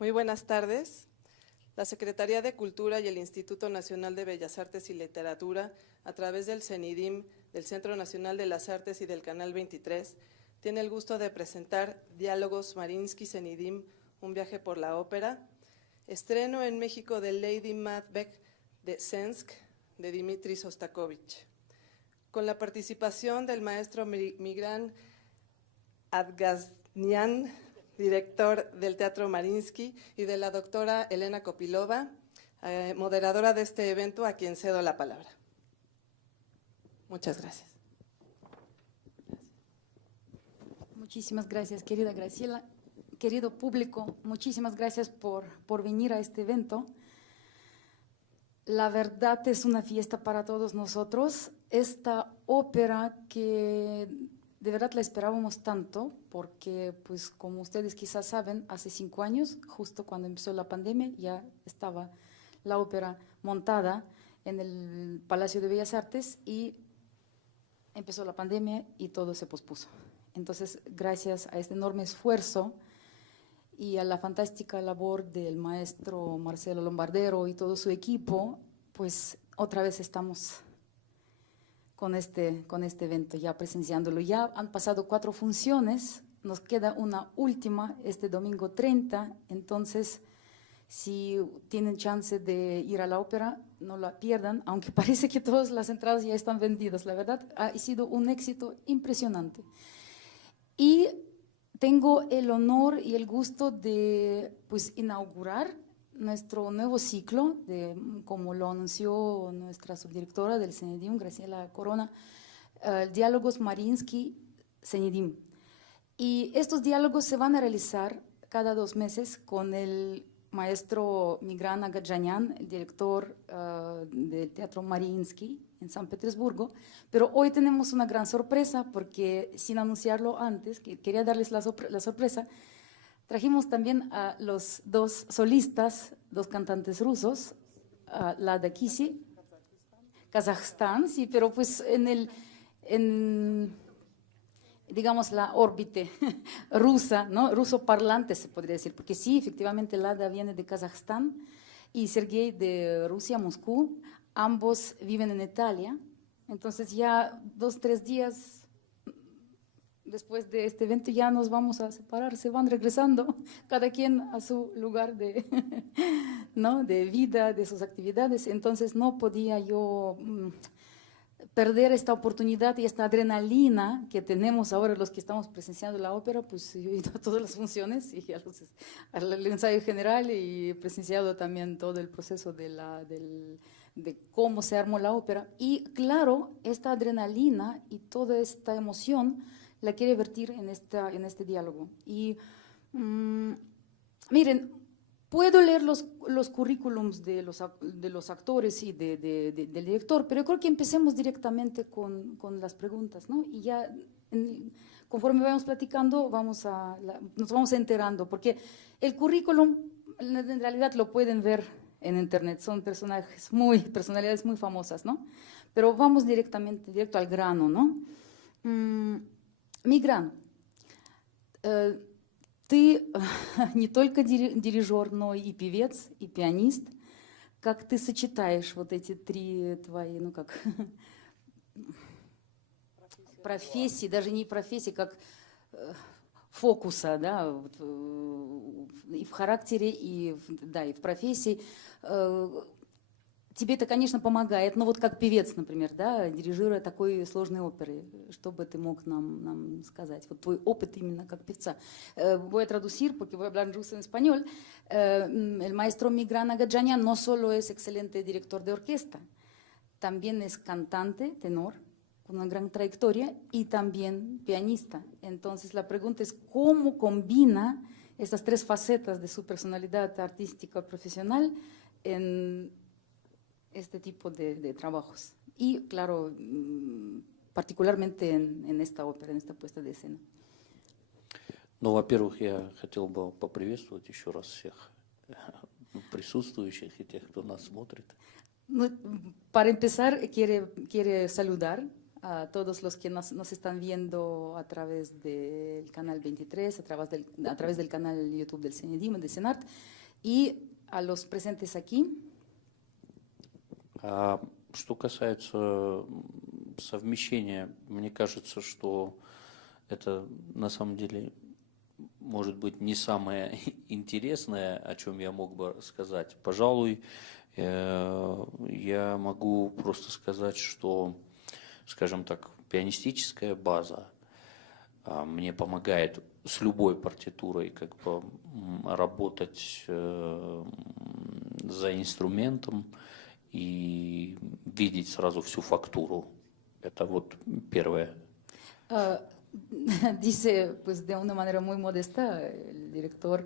Muy buenas tardes. La Secretaría de Cultura y el Instituto Nacional de Bellas Artes y Literatura, a través del CENIDIM, del Centro Nacional de las Artes y del Canal 23, tiene el gusto de presentar Diálogos Mariinsky-CENIDIM, un viaje por la ópera, estreno en México de Lady Macbeth de Sensk, de Dmitri Sostakovich, con la participación del maestro Migran Adgasnian, director del Teatro Mariinsky, y de la doctora Elena Kopilova, moderadora de este evento, a quien cedo la palabra. Muchas gracias. Muchísimas gracias, querida Graciela. Querido público, muchísimas gracias por venir a este evento. La verdad es una fiesta para todos nosotros. Esta ópera que de verdad la esperábamos tanto, porque pues como ustedes quizás saben, hace 5 años, justo cuando empezó la pandemia, ya estaba la ópera montada en el Palacio de Bellas Artes y empezó la pandemia y todo se pospuso. Entonces, gracias a este enorme esfuerzo y a la fantástica labor del maestro Marcelo Lombardero y todo su equipo, pues otra vez estamos con este evento ya presenciándolo. Ya han pasado 4 funciones, nos queda una última este domingo 30, entonces si tienen chance de ir a la ópera, no la pierdan, aunque parece que todas las entradas ya están vendidas. La verdad, ha sido un éxito impresionante. Y tengo el honor y el gusto de pues, inaugurar nuestro nuevo ciclo, como lo anunció nuestra subdirectora del CENIDIM, Graciela Corona, Diálogos Mariinsky-CENIDIM. Y estos diálogos se van a realizar cada 2 meses con el maestro Migran Adgasnian, el director del Teatro Mariinsky en San Petersburgo, pero hoy tenemos una gran sorpresa porque sin anunciarlo antes, que quería darles la sorpresa, trajimos también a los 2 solistas, 2 cantantes rusos, Lada Kisi, Kazajstán, sí, pero pues digamos, la órbita rusa, ¿no? Ruso parlante se podría decir, porque sí, efectivamente Lada viene de Kazajstán y Sergei de Rusia, Moscú, ambos viven en Italia, entonces ya 2-3 días después de este evento ya nos vamos a separar, se van regresando, cada quien a su lugar ¿no? de vida, de sus actividades, entonces no podía yo perder esta oportunidad y esta adrenalina que tenemos ahora los que estamos presenciando la ópera, pues yo he ido a todas las funciones y al ensayo general y he presenciado también todo el proceso de cómo se armó la ópera. Y claro, esta adrenalina y toda esta emoción la quiere vertir en este diálogo. Y miren, puedo leer los currículums de los actores y del director, pero yo creo que empecemos directamente con las preguntas, ¿no? Y ya conforme vamos platicando nos vamos enterando, porque el currículum en realidad lo pueden ver en internet, son personalidades muy famosas, ¿no? Pero vamos directo al grano, ¿no? Мигран, ты не только дирижер, но и певец, и пианист. Как ты сочетаешь вот эти 3 твои, ну как, профессии, даже не профессии, как фокуса, да, вот, и в характере, и в профессии. Тебе это, конечно, помогает, но вот как певец, например, да, дирижируя такой сложной оперы, что бы ты мог нам сказать? Вот твой опыт именно как певца. Voy a traducir, porque voy a hablar en ruso en español. El maestro Migran Adgasnian no solo es excelente director de orquesta, también es cantante, tenor, con una gran trayectoria, y también pianista. Entonces la pregunta es, ¿cómo combina estas 3 facetas de su personalidad artística profesional en este tipo de trabajos? Y claro, particularmente en esta ópera, en esta puesta de escena. Ну, во-первых, я хотел бы поприветствовать еще раз всех присутствующих и тех, кто нас смотрит. Para empezar, quiere saludar a todos los que nos están viendo a través del canal 23, a través del canal YouTube del CNDIM, del CENART, y a los presentes aquí. Что касается совмещения, мне кажется, что это на самом деле может быть не самое интересное, о чем я мог бы сказать. Пожалуй, я могу просто сказать, что, скажем так, пианистическая база мне помогает с любой партитурой как бы работать за инструментом и видеть сразу всю фактуру. Это вот первое. Dice, pues de una manera muy modesta, el director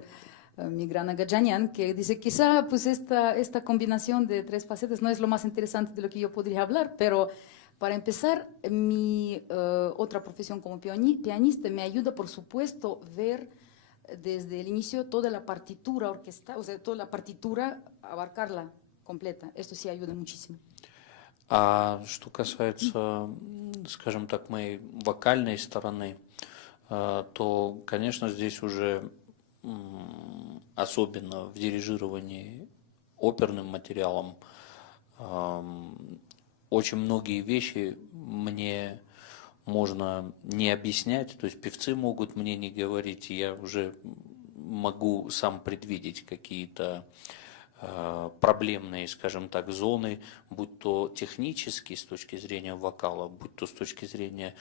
Migran Agajanian, que dice, quizá pues esta combinación de tres facetas no es lo más interesante de lo que yo podría hablar, pero para empezar, mi otra profesión como pianista me ayuda, por supuesto, ver desde el inicio toda la partitura orquestal, o sea, toda la partitura, abarcarla completa. Esto sí ayuda muchísimo. А что касается, скажем так, моей вокальной стороны, то, конечно, здесь уже особенно в дирижировании оперным материалом очень многие вещи мне можно не объяснять, то есть певцы могут мне не говорить, и я уже могу сам предвидеть какие-то проблемные, скажем так, зоны, будь то технически с точки зрения вокала, будь то с точки зрения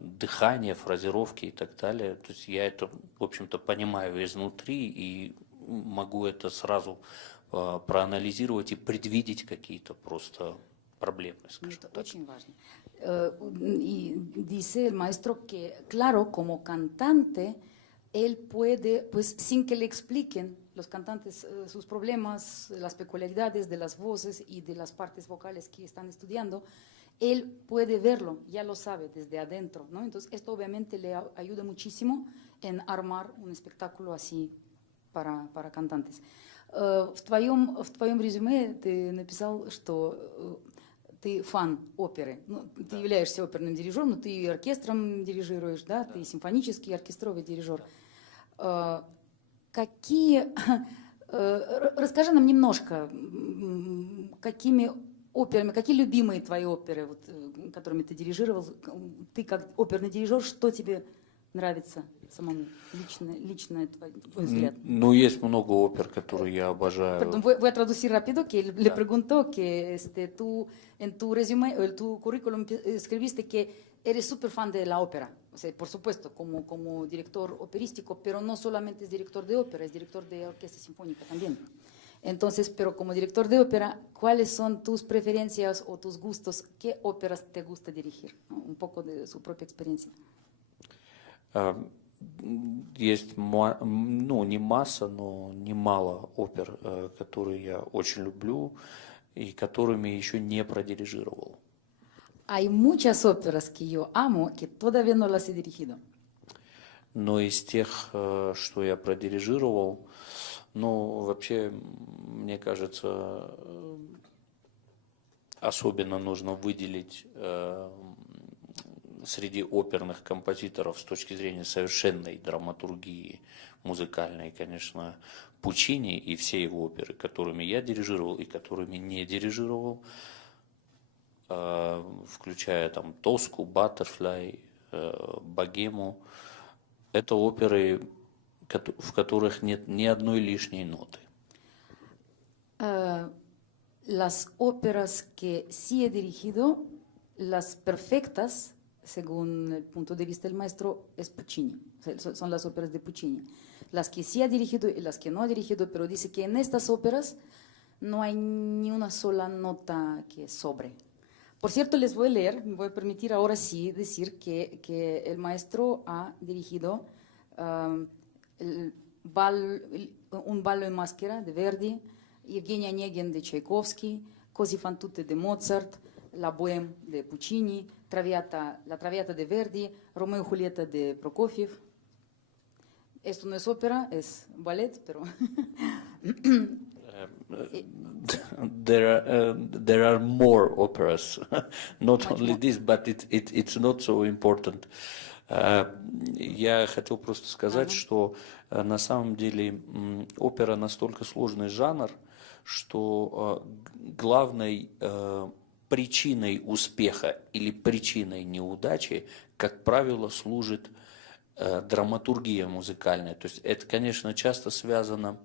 дыхания, фразировки и так далее. То есть я это, в общем-то, понимаю изнутри и могу это сразу проанализировать и предвидеть какие-то просто проблемы, скажем Esto, так. очень важно. Y dice el maestro que, claro, como cantante, él puede, pues sin que le expliquen los cantantes sus problemas, las peculiaridades de las voces y de las partes vocales que están estudiando, él puede verlo, ya lo sabe desde adentro, ¿no? Entonces, esto obviamente le ayuda muchísimo en armar un espectáculo así para cantantes. В твоем резюме ты написал, что ты фан оперы. Ну, ты являешься оперным дирижером, но ты и оркестром дирижируешь, да? Ты симфонический и оркестровый дирижер. Расскажи нам немножко, какими операми, какие любимые твои оперы, вот, которыми ты дирижировал, ты как оперный дирижер, что тебе nравится самому, lично твой взгляд? Ну, есть много опер, которые я обожаю. Perdón, voy a traducir rápido, que le preguntó que tú en tu resumen, en tu currículum escribiste que eres súper fan de la ópera, o sea, por supuesto, como director operístico, pero no solamente es director de ópera, es director de orquesta sinfónica también. Entonces, pero como director de ópera, ¿cuáles son tus preferencias o tus gustos? ¿Qué óperas te gusta dirigir? ¿No? Un poco de su propia experiencia. Есть, ну, не масса, но немало опер, которые я очень люблю и которыми еще не продирижировал. Hay muchas óperas que yo amo que todavía no las he dirigido. Но из тех, что я продирижировал, ну, вообще, мне кажется, особенно нужно выделить среди оперных композиторов с точки зрения совершенной драматургии музыкальной, конечно, Пучини и все его оперы, которыми я дирижировал и которыми не дирижировал, включая там Тоску, Баттерфляй, Богему. Это оперы, в которых нет ни одной лишней ноты. Las óperas que sí he dirigido, las perfectas, según el punto de vista del maestro, es Puccini. O sea, son las óperas de Puccini. Las que sí ha dirigido y las que no ha dirigido, pero dice que en estas óperas no hay ni una sola nota que sobre. Por cierto, les voy a leer, me voy a permitir ahora sí decir que el maestro ha dirigido un ballo en máscara de Verdi, Евгений Онегин de Tchaikovsky, Così fan tutte de Mozart, La Bohème de Puccini, La Traviata de Verdi, Romeo y Julieta de Prokofiev. Esto no es ópera, es ballet, pero... There are more operas, not only this, but it's not so important. Я хотел просто сказать, что на самом деле опера настолько сложный жанр, что главной причиной успеха или причиной неудачи, как правило, служит драматургия музыкальная. То есть это, конечно, часто связано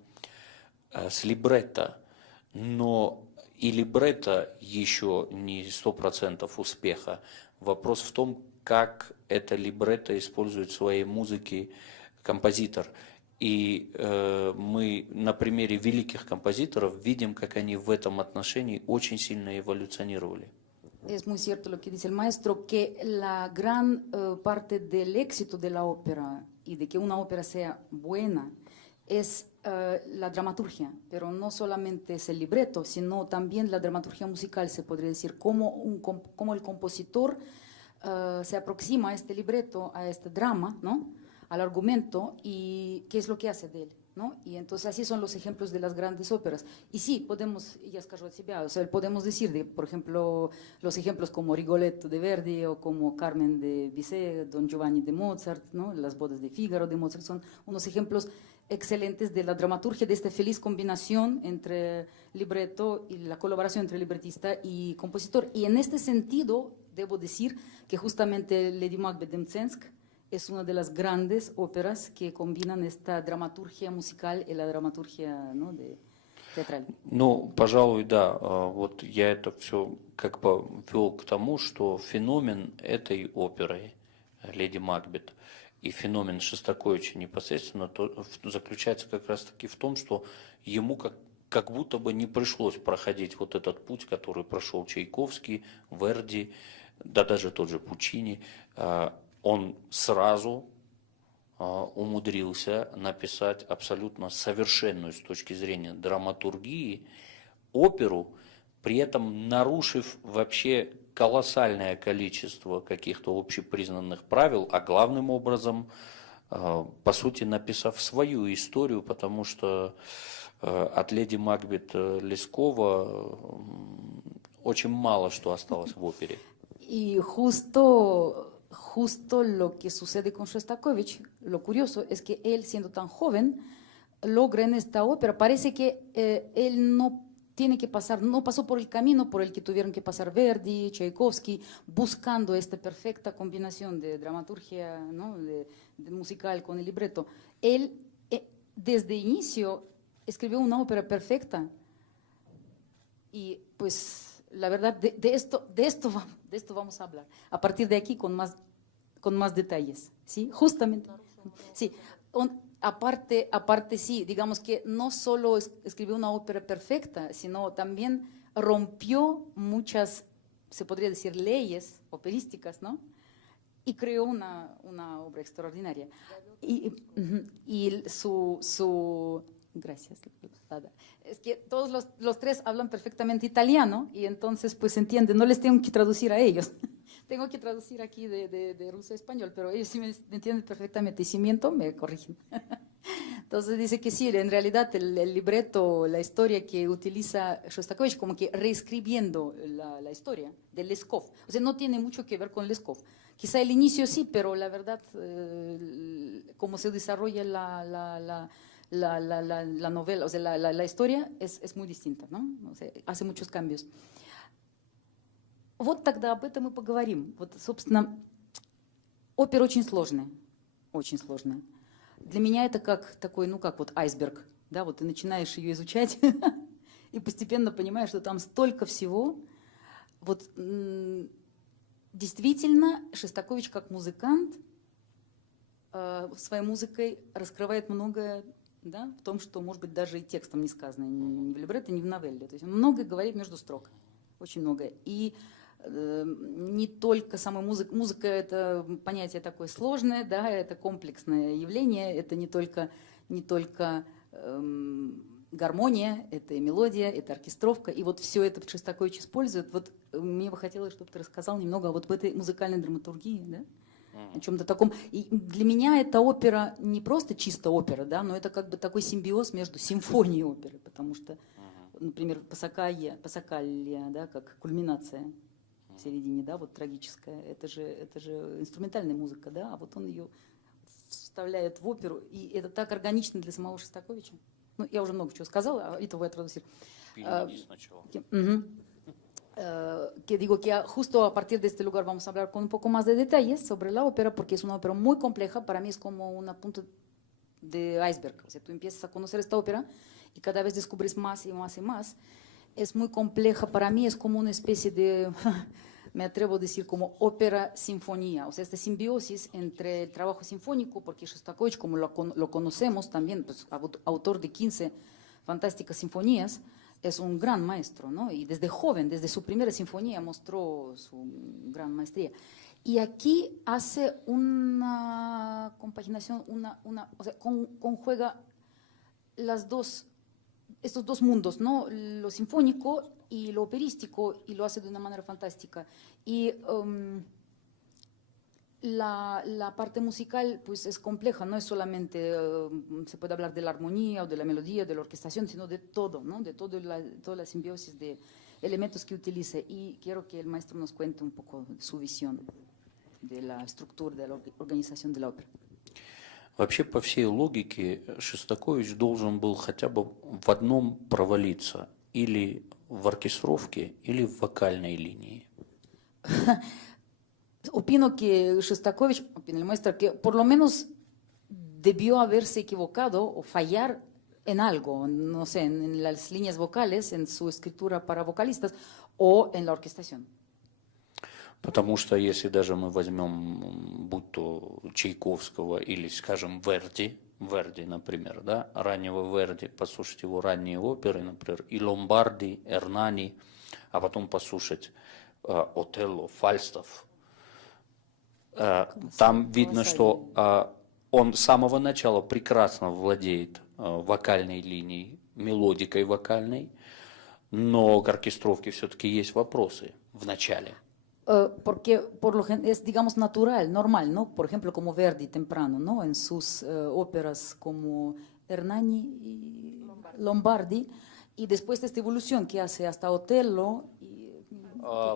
с либретто, но и либретто еще не 100% успеха. Вопрос в том, как это либретто использует в своей музыке композитор. И мы на примере великих композиторов видим, как они в этом отношении очень сильно эволюционировали. Es muy cierto lo que dice el maestro, que la gran parte del éxito de la ópera y de que una ópera sea buena es la dramaturgia, pero no solamente es el libreto, sino también la dramaturgia musical, se podría decir, cómo el compositor se aproxima a este libreto, a este drama, ¿no? Al argumento y qué es lo que hace de él, ¿no? Y entonces así son los ejemplos de las grandes óperas. Y sí, podemos, ya скажу от себя, o sea, podemos decir, por ejemplo, los ejemplos como Rigoletto de Verdi o como Carmen de Bizet, Don Giovanni de Mozart, ¿no? Las bodas de Fígaro de Mozart son unos ejemplos excelentes de la dramaturgia, de esta feliz combinación entre libreto y la colaboración entre libretista y compositor. Y en este sentido, debo decir que justamente Lady Macbeth de Mtsensk es una de las grandes óperas que combinan esta dramaturgia musical y la dramaturgia, ¿no? Театраль. Ну, пожалуй, да. Вот я это все как бы вел к тому, что феномен этой оперы «Леди Макбет» и феномен Шостаковича непосредственно заключается как раз-таки в том, что ему как будто бы не пришлось проходить вот этот путь, который прошел Чайковский, Верди, да даже тот же Пучини. Он сразу умудрился написать абсолютно совершенную с точки зрения драматургии оперу, при этом нарушив вообще колоссальное количество каких-то общепризнанных правил, а главным образом, по сути, написав свою историю, потому что от «Леди Макбет» Лескова очень мало что осталось в опере. Y justo lo que sucede con Shostakovich, lo curioso es que él, siendo tan joven, logra en esta ópera, parece que él no pasó por el camino por el que tuvieron que pasar Verdi, Tchaikovsky, buscando esta perfecta combinación de dramaturgia, ¿no? de musical con el libreto. Él, desde inicio, escribió una ópera perfecta. Y pues la verdad, de esto vamos a hablar. A partir de aquí con más detalles, ¿sí? Justamente. Sí. Aparte, sí, digamos que no solo escribió una ópera perfecta, sino también rompió muchas, se podría decir, leyes operísticas, ¿no? Y creó una obra extraordinaria. Y su gracias. Es que todos los tres hablan perfectamente italiano y entonces pues entienden, no les tengo que traducir a ellos. Tengo que traducir aquí de ruso a español, pero ellos sí me entienden perfectamente y si miento me corrigen. Entonces dice que sí, en realidad el libreto, la historia que utiliza Shostakovich, como que reescribiendo la historia de Leskov. O sea, no tiene mucho que ver con Leskov. Quizá el inicio sí, pero la verdad, cómo se desarrolla la novela, o sea, la historia es muy distinta, ¿no? O sea, hace muchos cambios. Вот тогда об этом и поговорим. Вот, собственно, опера очень сложная, очень сложная. Для меня это как такой, ну как вот айсберг, да, вот ты начинаешь ее изучать и постепенно понимаешь, что там столько всего. Вот действительно Шостакович как музыкант своей музыкой раскрывает многое, да, в том, что, может быть, даже и текстом не сказано, ни в либретто, ни в новелле. То есть он многое говорит между строк, очень многое. И не только сама музыка. Музыка – это понятие такое сложное, да, это комплексное явление, это не только гармония, это и мелодия, это оркестровка. И вот все это Шостакович использует. Вот мне бы хотелось, чтобы ты рассказал немного вот об этой музыкальной драматургии, да? О чем-то таком. И для меня эта опера не просто чисто опера, да, но это как бы такой симбиоз между симфонией и оперой, потому что например, Пасакалия, да, как кульминация в середине, да, вот трагическая, это же инструментальная музыка, да, а вот он ее вставляет в оперу, и это так органично для самого Шостаковича. Ну, я уже много чего сказала, y te voy a traducir. Сначала. Que digo que justo a partir de este lugar vamos a hablar con un poco más de detalles sobre la ópera, porque es una ópera muy compleja, para mí es como una punta de iceberg, o sea, tú empiezas a conocer esta ópera y cada vez descubres más y más y más. Es muy compleja, para mí es como una especie de, me atrevo a decir, como ópera-sinfonía, o sea, esta simbiosis entre el trabajo sinfónico, porque Shostakovich, como lo conocemos también, pues, autor de 15 fantásticas sinfonías, es un gran maestro, ¿no? Y desde joven, desde su primera sinfonía, mostró su gran maestría. Y aquí hace una compaginación, o sea, conjuega estos dos mundos, ¿no? Lo sinfónico y lo operístico, y lo hace de una manera fantástica. Y la parte musical pues es compleja, no es solamente, se puede hablar de la armonía o de la melodía, de la orquestación, sino de todo, ¿no? De toda la simbiosis de elementos que utilice. Y quiero que el maestro nos cuente un poco de su visión de la estructura, de la organización de la ópera. Вообще, по всей логике, Шостакович должен был хотя бы в одном провалиться, или в оркестровке, или в вокальной линии. Opino que Shostakovich, opina el maestro, que por lo menos debió haberse equivocado o fallar en algo, no sé, en las líneas vocales, en su escritura para vocalistas o en la orquestación. Потому что если даже мы возьмем, будь то Чайковского или, скажем, Верди, например, да, раннего Верди, послушать его ранние оперы, например, и Ломбарди, Эрнани, а потом послушать Отелло, Фальстаф, там видно, что он с самого начала прекрасно владеет вокальной линией, мелодикой vocalной, но к оркестровке все-таки есть вопросы в начале. Porque por lo general es, digamos, natural, normal, ¿no? Por ejemplo, como Verdi temprano, ¿no? En sus óperas como Hernani y Lombardi, y después de esta evolución que hace hasta Otello y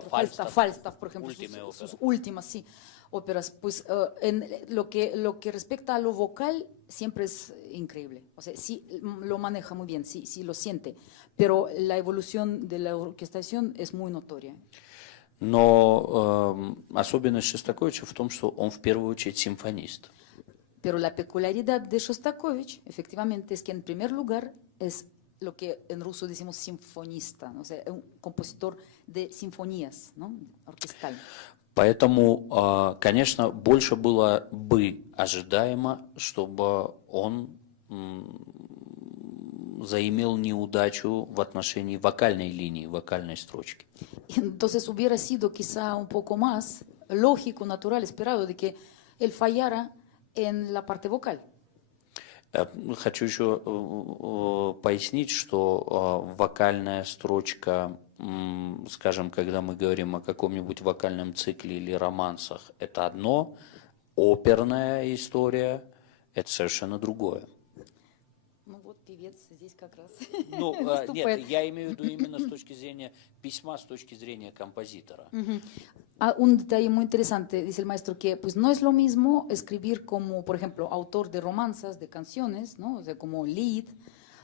Falstaff, por ejemplo, sus últimas, sí, óperas, pues en lo que respecta a lo vocal siempre es increíble, o sea, sí lo maneja muy bien, sí lo siente, pero la evolución de la orquestación es muy notoria. Но особенность Шостаковича в том, что он в первую очередь симфонист. Pero la peculiaridad de Shostakovich, efectivamente, es que en primer lugar es lo que en ruso decimos sinfonista, o sea, un compositor de sinfonías, ¿no? Orquestal. Поэтому, конечно, больше было бы ожидаемо, чтобы он заимел неудачу в отношении вокальной линии, вокальной строчки. Entonces hubiera sido quizá un poco más lógico, natural, esperado de que él fallara en la parte vocal. Хочу еще пояснить, что вокальная строчка, скажем, когда мы говорим о каком-нибудь вокальном цикле или романсах, это одно, оперная история – это совершенно другое. Ну вот певец здесь как раз. Ну, нет, я имею в виду именно с точки зрения письма, с точки зрения композитора. Un detalle muy interesante, dice el maestro, que pues no es lo mismo escribir como, por ejemplo, autor de romanzas, de canciones, ¿no? O sea, como lead,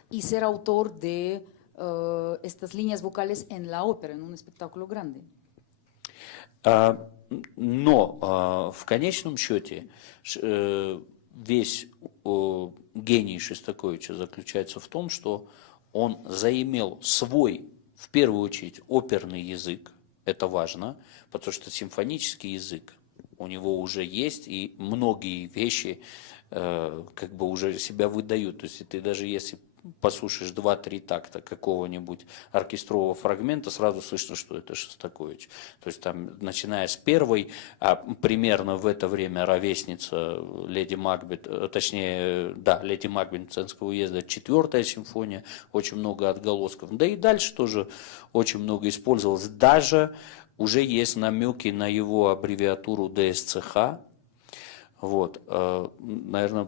y ser autor de estas líneas vocales en la ópera, en un espectáculo grande. Но в конечном счете весь гений Шостаковича заключается в том, что он заимел свой, в первую очередь, оперный язык. Это важно, потому что симфонический язык у него уже есть, и многие вещи как бы уже себя выдают. То есть ты даже если послушаешь 2-3 такта какого-нибудь оркестрового фрагмента, сразу слышно, что это Шостакович. То есть там, начиная с первой, примерно в это время ровесница Леди Макбет, точнее, да, Леди Макбет Мценского уезда, 4-я симфония, очень много отголосков. Да и дальше тоже очень много использовалось. Даже уже есть намеки на его аббревиатуру ДСЦХ. Вот, наверное,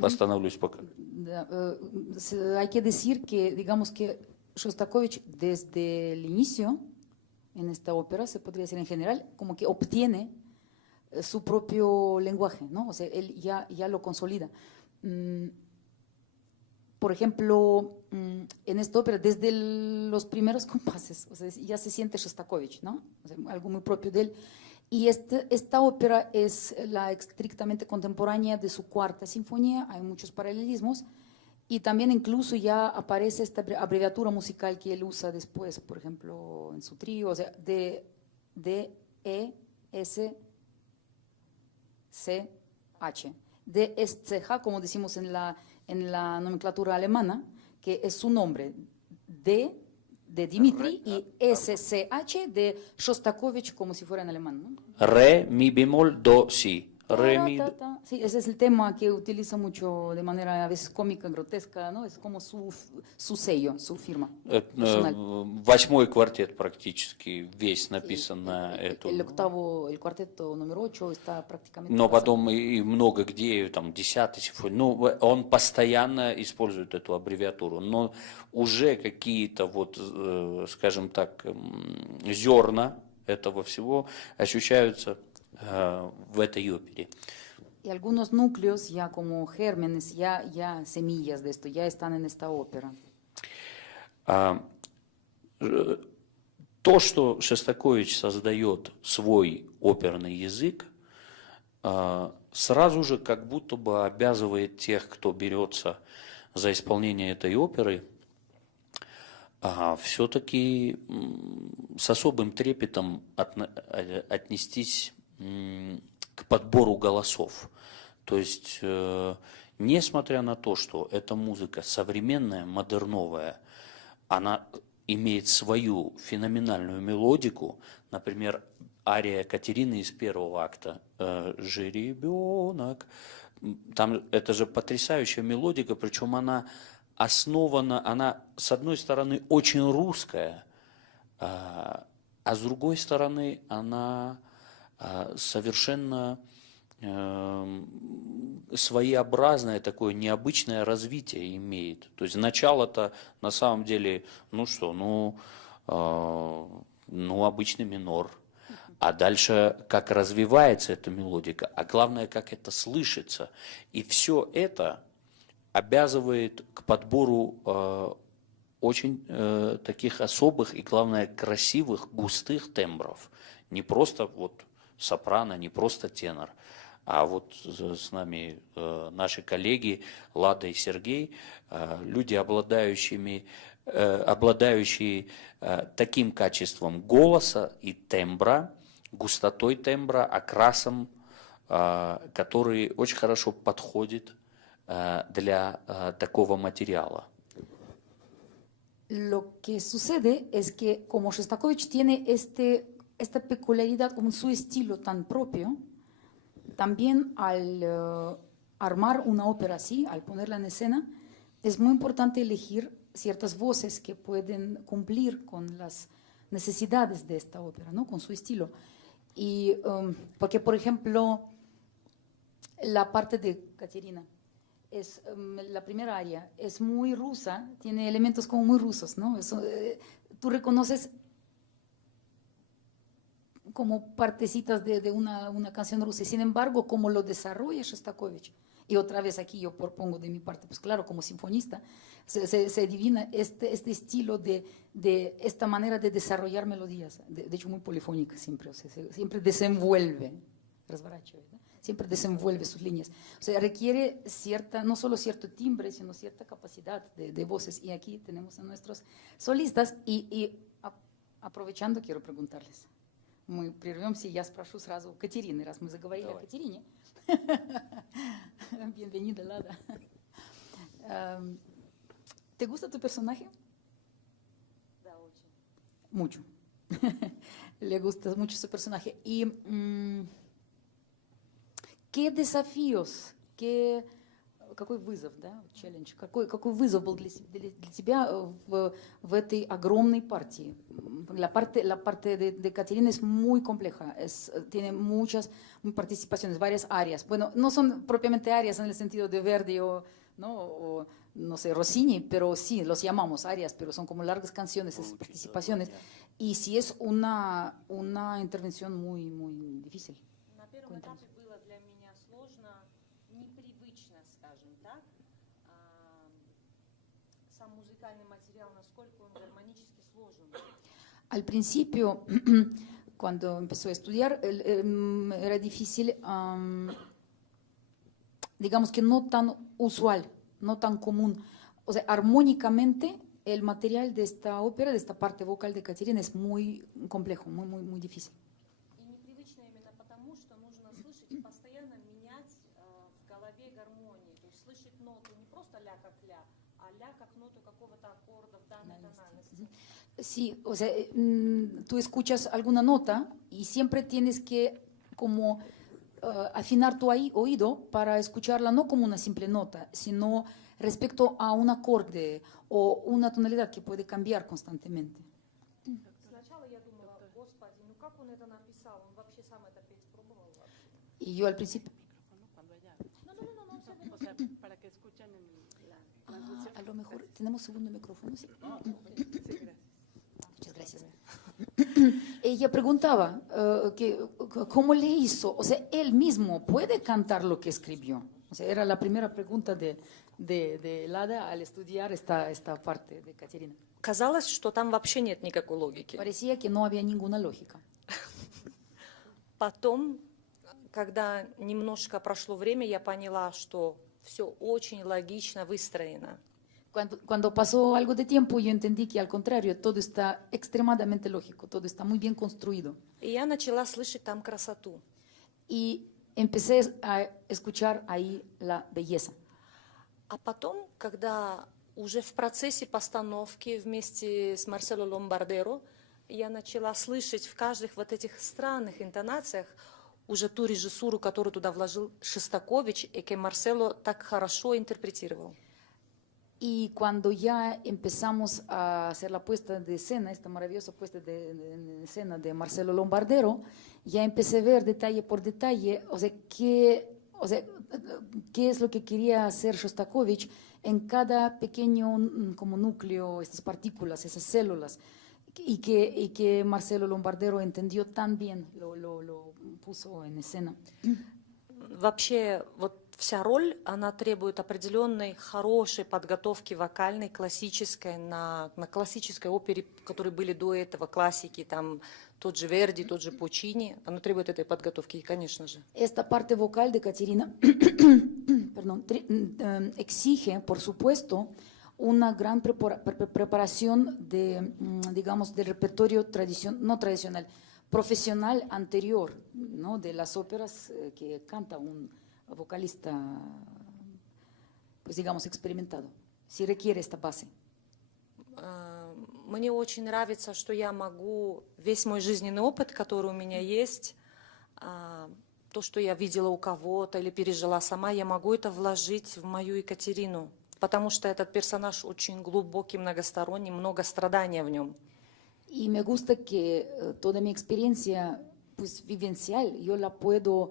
остановлюсь пока. Hay que decir que, digamos que Shostakovich desde el inicio en esta ópera, se podría decir en general, como que obtiene su propio lenguaje, ¿no? O sea, él ya lo consolida. Por ejemplo, en esta ópera, desde los primeros compases, o sea, ya se siente Shostakovich, ¿no? O sea, algo muy propio de él. Y esta ópera es la estrictamente contemporánea de su cuarta sinfonía, hay muchos paralelismos, y también incluso ya aparece esta abreviatura musical que él usa después, por ejemplo, en su trío, o sea, D, E, S, C, H. DSCH, como decimos en la nomenclatura alemana, que es su nombre, D de Dmitri y SCH de Shostakovich, como si fuera en alemán, ¿no? Re, mi bemol, do, si. Re, mi, do. Sí, ese es el tema que utiliza mucho de manera a veces cómica, grotesca, ¿no? Es como su sello, su firma personal. Восьмой квартет практически весь написан на эту. El cuarteto número 8 está prácticamente Но basado. потом и много где, там, 10-й симфония, ну, он постоянно использует эту аббревиатуру, но уже какие-то вот, скажем так, зерна этого всего ощущаются в этой опере. Y algunos núcleos ya como gérmenes, ya semillas de esto, ya están en esta ópera. То, что Шостакович создает свой оперный язык, сразу же как будто бы обязывает тех, кто берется за исполнение этой оперы, все-таки с особым трепетом отнестись к подбору голосов. То есть, несмотря на то, что эта музыка современная, модерновая, она имеет свою феноменальную мелодику, например, ария Катерины из первого акта «Жеребенок». Там это же потрясающая мелодика, причем она основана, она с одной стороны очень русская, а с другой стороны она совершенно своеобразное такое необычное развитие имеет. То есть начало-то на самом деле, обычный минор. А дальше как развивается эта мелодика, а главное, как это слышится. И все это обязывает к подбору очень таких особых и, главное, красивых, густых тембров. Не просто вот сопрано, не просто тенор, а вот с нами наши коллеги Лада и Сергей, люди, обладающие таким качеством голоса и тембра, густотой тембра, окрасом, который очень хорошо подходит для такого материала. Lo que sucede es que como Shostakovich tiene esta peculiaridad como su estilo tan propio, también al armar una ópera así, al ponerla en escena, es muy importante elegir ciertas voces que pueden cumplir con las necesidades de esta ópera, ¿no? Con su estilo. Y porque, por ejemplo, la parte de Caterina, es la primera aria, es muy rusa, tiene elementos como muy rusos, ¿no? Eso, tú reconoces como partecitas de una canción rusa. Y sin embargo, como lo desarrolla Shostakovich, y otra vez aquí yo propongo de mi parte, pues claro, como sinfonista, se adivina este estilo de esta manera de desarrollar melodías, de hecho muy polifónica siempre, o sea, siempre desenvuelve, siempre desenvuelve sus líneas. O sea, requiere no solo cierto timbre, sino cierta capacidad de voces. Y aquí tenemos a nuestros solistas y aprovechando quiero preguntarles. Мы прервемся, я спрошу сразу Катерины, раз мы заговорили о Катерине. Bienvenida, Lada. ¿Te gusta tu personaje? Да, очень. Mucho. Le gusta mucho su personaje. ¿Y qué desafíos, какой вызов, да, челлендж, какой вызов был для тебя в этой огромной партии? La parte de Caterina es muy compleja, tiene muchas participaciones, varias áreas. Bueno, no son propiamente áreas en el sentido de Verdi o no sé, Rossini, pero sí, los llamamos arias, pero son como largas canciones, esas participaciones. Y sí es una intervención muy, muy difícil. На первом этапе было для меня сложно, непривычно, скажем так, сам музыкальный материал, насколько он гармонически сложен. Al principio, cuando empezó a estudiar, era difícil, digamos que no tan usual, no tan común. O sea, armónicamente, el material de esta ópera, de esta parte vocal de Катерина, es muy complejo, muy, muy, muy difícil. И непривычно именно потому, что нужно слышать и постоянно менять в голове гармонии. То есть слышать ноту не просто ля как ля, а ля как ноту какого-то аккорда в данной тональности. Sí, o sea, tú escuchas alguna nota y siempre tienes que como afinar tu oído para escucharla no como una simple nota, sino respecto a un acorde o una tonalidad que puede cambiar constantemente. Сначала я думала, господи, ну как он это написал? Он вообще сам это петь пробовал вообще? Y yo al principio, Cuando ella, No, все bien. o sea, para que escuchen la transmisión. a lo mejor tenemos segundo micrófono, ¿sí? Sí, gracias. Muchas gracias. Ella preguntaba cómo le hizo, o sea, él mismo puede cantar lo que escribió. O sea, era la primera pregunta de Lada al estudiar esta parte de Катерина. Казалось, что там вообще нет никакой логики. Parecía que no había ninguna lógica. Потом, когда немножко прошло время, я поняла, что все очень логично выстроено. Cuando pasó algo de tiempo, yo entendí que al contrario, todo está extremadamente lógico, todo está muy bien construido. И я начала слышать там красоту. Y empecé a escuchar ahí la belleza. А потом, когда уже в процессе постановки вместе с Марсело Ломбардеро, я начала слышать в каждых вот этих странных интонациях уже ту режиссуру, которую туда вложил Шостакович, и que Марсело так хорошо интерпретировал. Y cuando ya empezamos a hacer la puesta de escena, esta maravillosa puesta de escena de Marcelo Lombardero, ya empecé a ver detalle por detalle, o sea, qué es lo que quería hacer Shostakovich en cada pequeño como núcleo, estas partículas, esas células, y que Marcelo Lombardero entendió tan bien, lo puso en escena. Вообще, вот вся роль, она требует определенной хорошей подготовки вокальной, классической, на классической опере, которые были до этого, классики, там тот же Верди, тот же Пучини, она требует этой подготовки, конечно же. Esta parte vocal de Caterina perdón, exige, por supuesto, una gran preparación de, digamos, del repertorio no tradicional, profesional anterior, ¿no? De las óperas que canta un vocalista, pues digamos, experimentado. Sí requiere esta base. Мне очень нравится, что я могу весь мой жизненный опыт, который у меня есть, то, что я видела у кого-то или пережила сама, я могу это вложить в мою Екатерину, потому что этот персонаж очень глубокий, многосторонний, много страдания в нем. Y me gusta que toda mi experiencia pues, vivencial, yo la puedo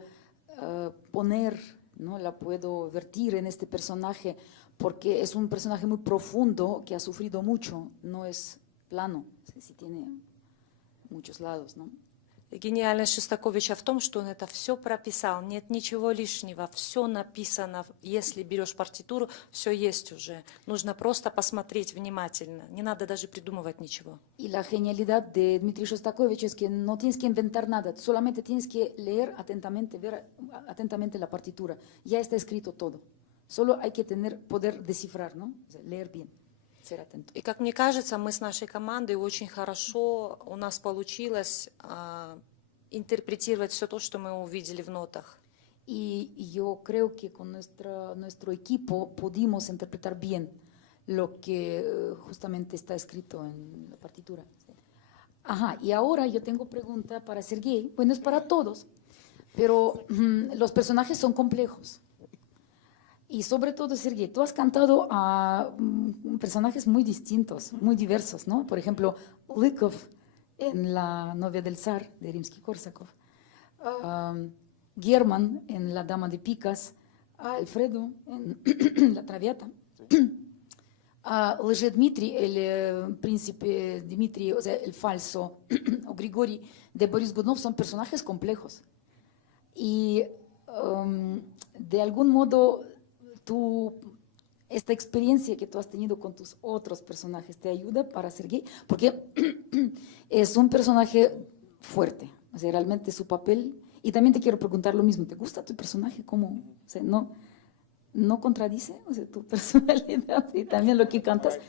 poner, ¿no? La puedo vertir en este personaje, porque es un personaje muy profundo que ha sufrido mucho, no es plano, sí tiene muchos lados, ¿no? Гениальность Шостаковича в том, что он это все прописал, нет ничего лишнего, все написано, если берешь партитуру, все есть уже. Нужно просто посмотреть внимательно, не надо даже придумывать ничего. Y la genialidad de Dmitri Shostakovich es que no tienes que inventar nada, solamente tienes que leer atentamente, ver atentamente la partitura. Ya está escrito todo. Solo hay que poder descifrar, ¿no? O sea, leer bien, ser atento. И как мне кажется, мы с нашей командой очень хорошо, у нас получилось интерпретировать все то, что мы увидели в нотах. Y yo creo que con nuestro equipo pudimos interpretar bien lo que justamente está escrito en la partitura. Ajá, y ahora yo tengo pregunta para Sergei. Bueno, es para todos, pero los personajes son complejos. Y sobre todo, Sergei, tú has cantado a personajes muy distintos, muy diversos, ¿no? Por ejemplo, Lykov en La novia del zar de Rimsky-Korsakov, German en La dama de picas, Alfredo en La traviata. Лжедмитрий, el príncipe Дмитрий, o sea, el falso, o Grigori de Boris Godunov son personajes complejos. Y de algún modo esta experiencia que tú has tenido con tus otros personajes te ayuda para ser gay, porque es un personaje fuerte, o sea, realmente su papel. Y también te quiero preguntar lo mismo, ¿te gusta tu personaje? ¿Cómo? O sea, no contradice, o sea, tu personalidad и también lo que cantas.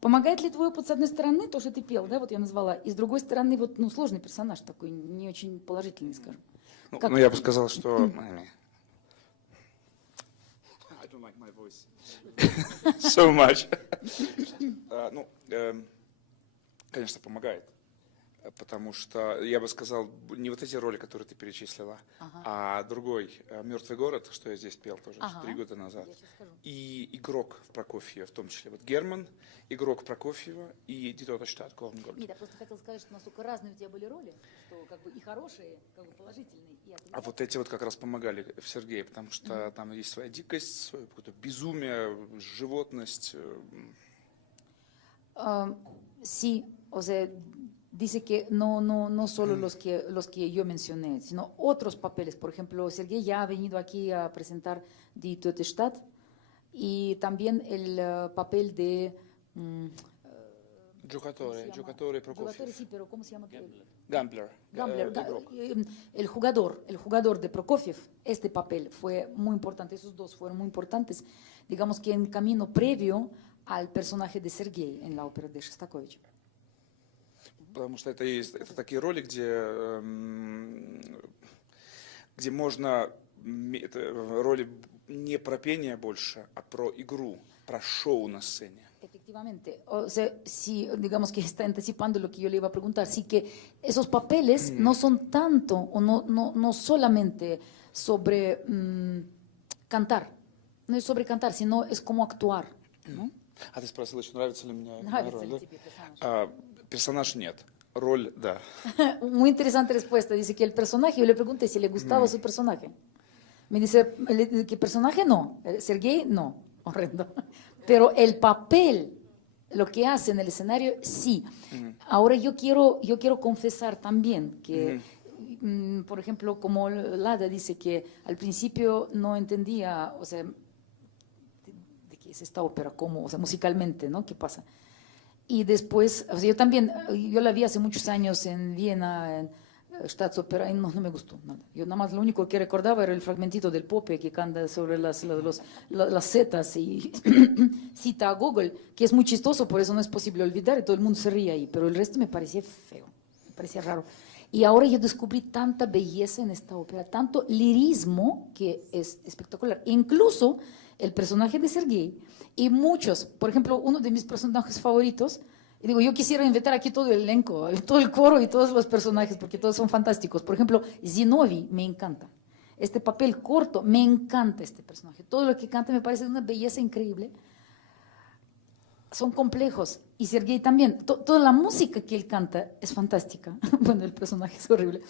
Помогает ли твой опыт, с одной стороны, то, что ты пел, да, вот я назвала, и с другой стороны, вот, ну, сложный персонаж такой, не очень положительный, скажем. Ну, я бы сказал, что... I don't like my voice so much. Ну, конечно, помогает. Потому что, я бы сказал, не вот эти роли, которые ты перечислила, а другой, «Мертвый город», что я здесь пел тоже 3 года назад. И «Игрок» в Прокофьеве, в том числе. Вот Герман, «Игрок» Прокофьева и «Die Tote Stadt» Ковенгольд. Нет, я просто хотела сказать, что настолько разные у тебя были роли, что как бы и хорошие, как бы положительные. А вот эти вот как раз помогали в Сергее, потому что там есть своя дикость, свое какое-то безумие, животность. Sí, o sea, dice que no solo los que yo mencioné, sino otros papeles. Por ejemplo, Sergei ya ha venido aquí a presentar Die Tote Stadt y también el papel de... Giocatore Prokofiev. Giocatore, sí, pero ¿cómo se llama? Gambler. El jugador de Prokofiev, este papel fue muy importante, esos dos fueron muy importantes, digamos que en camino previo al personaje de Sergei en la ópera de Shostakovich. Потому что это такие роли, где можно, это роли не про пение больше, а про игру, про шоу на сцене. Efectivamente, o sea, sí, digamos que está anticipando lo que yo le iba a preguntar, sí que esos papeles no son tanto o no solamente sobre cantar, no es sobre cantar, sino es como actuar, ¿no? А ты спросила, еще нравится ли мне Нравится роль, ли да? тебе персонаж? Персонаж нет, роль да. Muy interesante respuesta, dice que el personaje, yo le pregunté si le gustaba su personaje, me dice que personaje no, Sergei no, horrendo. Pero el papel, lo que hace en el escenario, sí. Ahora yo quiero confesar también que, por ejemplo, como Lada dice que al principio no entendía, o sea, de qué es esta ópera, cómo, o sea, musicalmente, ¿no? ¿Qué pasa? Y después, o sea, yo también, yo la vi hace muchos años en Viena, en Staatsopera, y no me gustó nada. Yo nada más lo único que recordaba era el fragmentito del Pope que canta sobre las setas y cita a Gogol, que es muy chistoso, por eso no es posible olvidar y todo el mundo se ríe ahí, pero el resto me parecía feo, me parecía raro. Y ahora yo descubrí tanta belleza en esta ópera, tanto lirismo que es espectacular. Incluso el personaje de Sergei y muchos, por ejemplo, uno de mis personajes favoritos, y digo, yo quisiera invitar aquí todo el elenco, todo el coro y todos los personajes, porque todos son fantásticos. Por ejemplo, Zinovy me encanta. Este papel corto, me encanta este personaje. Todo lo que canta me parece de una belleza increíble. Son complejos. Y Sergei también. Toda la música que él canta es fantástica. Bueno, el personaje es horrible.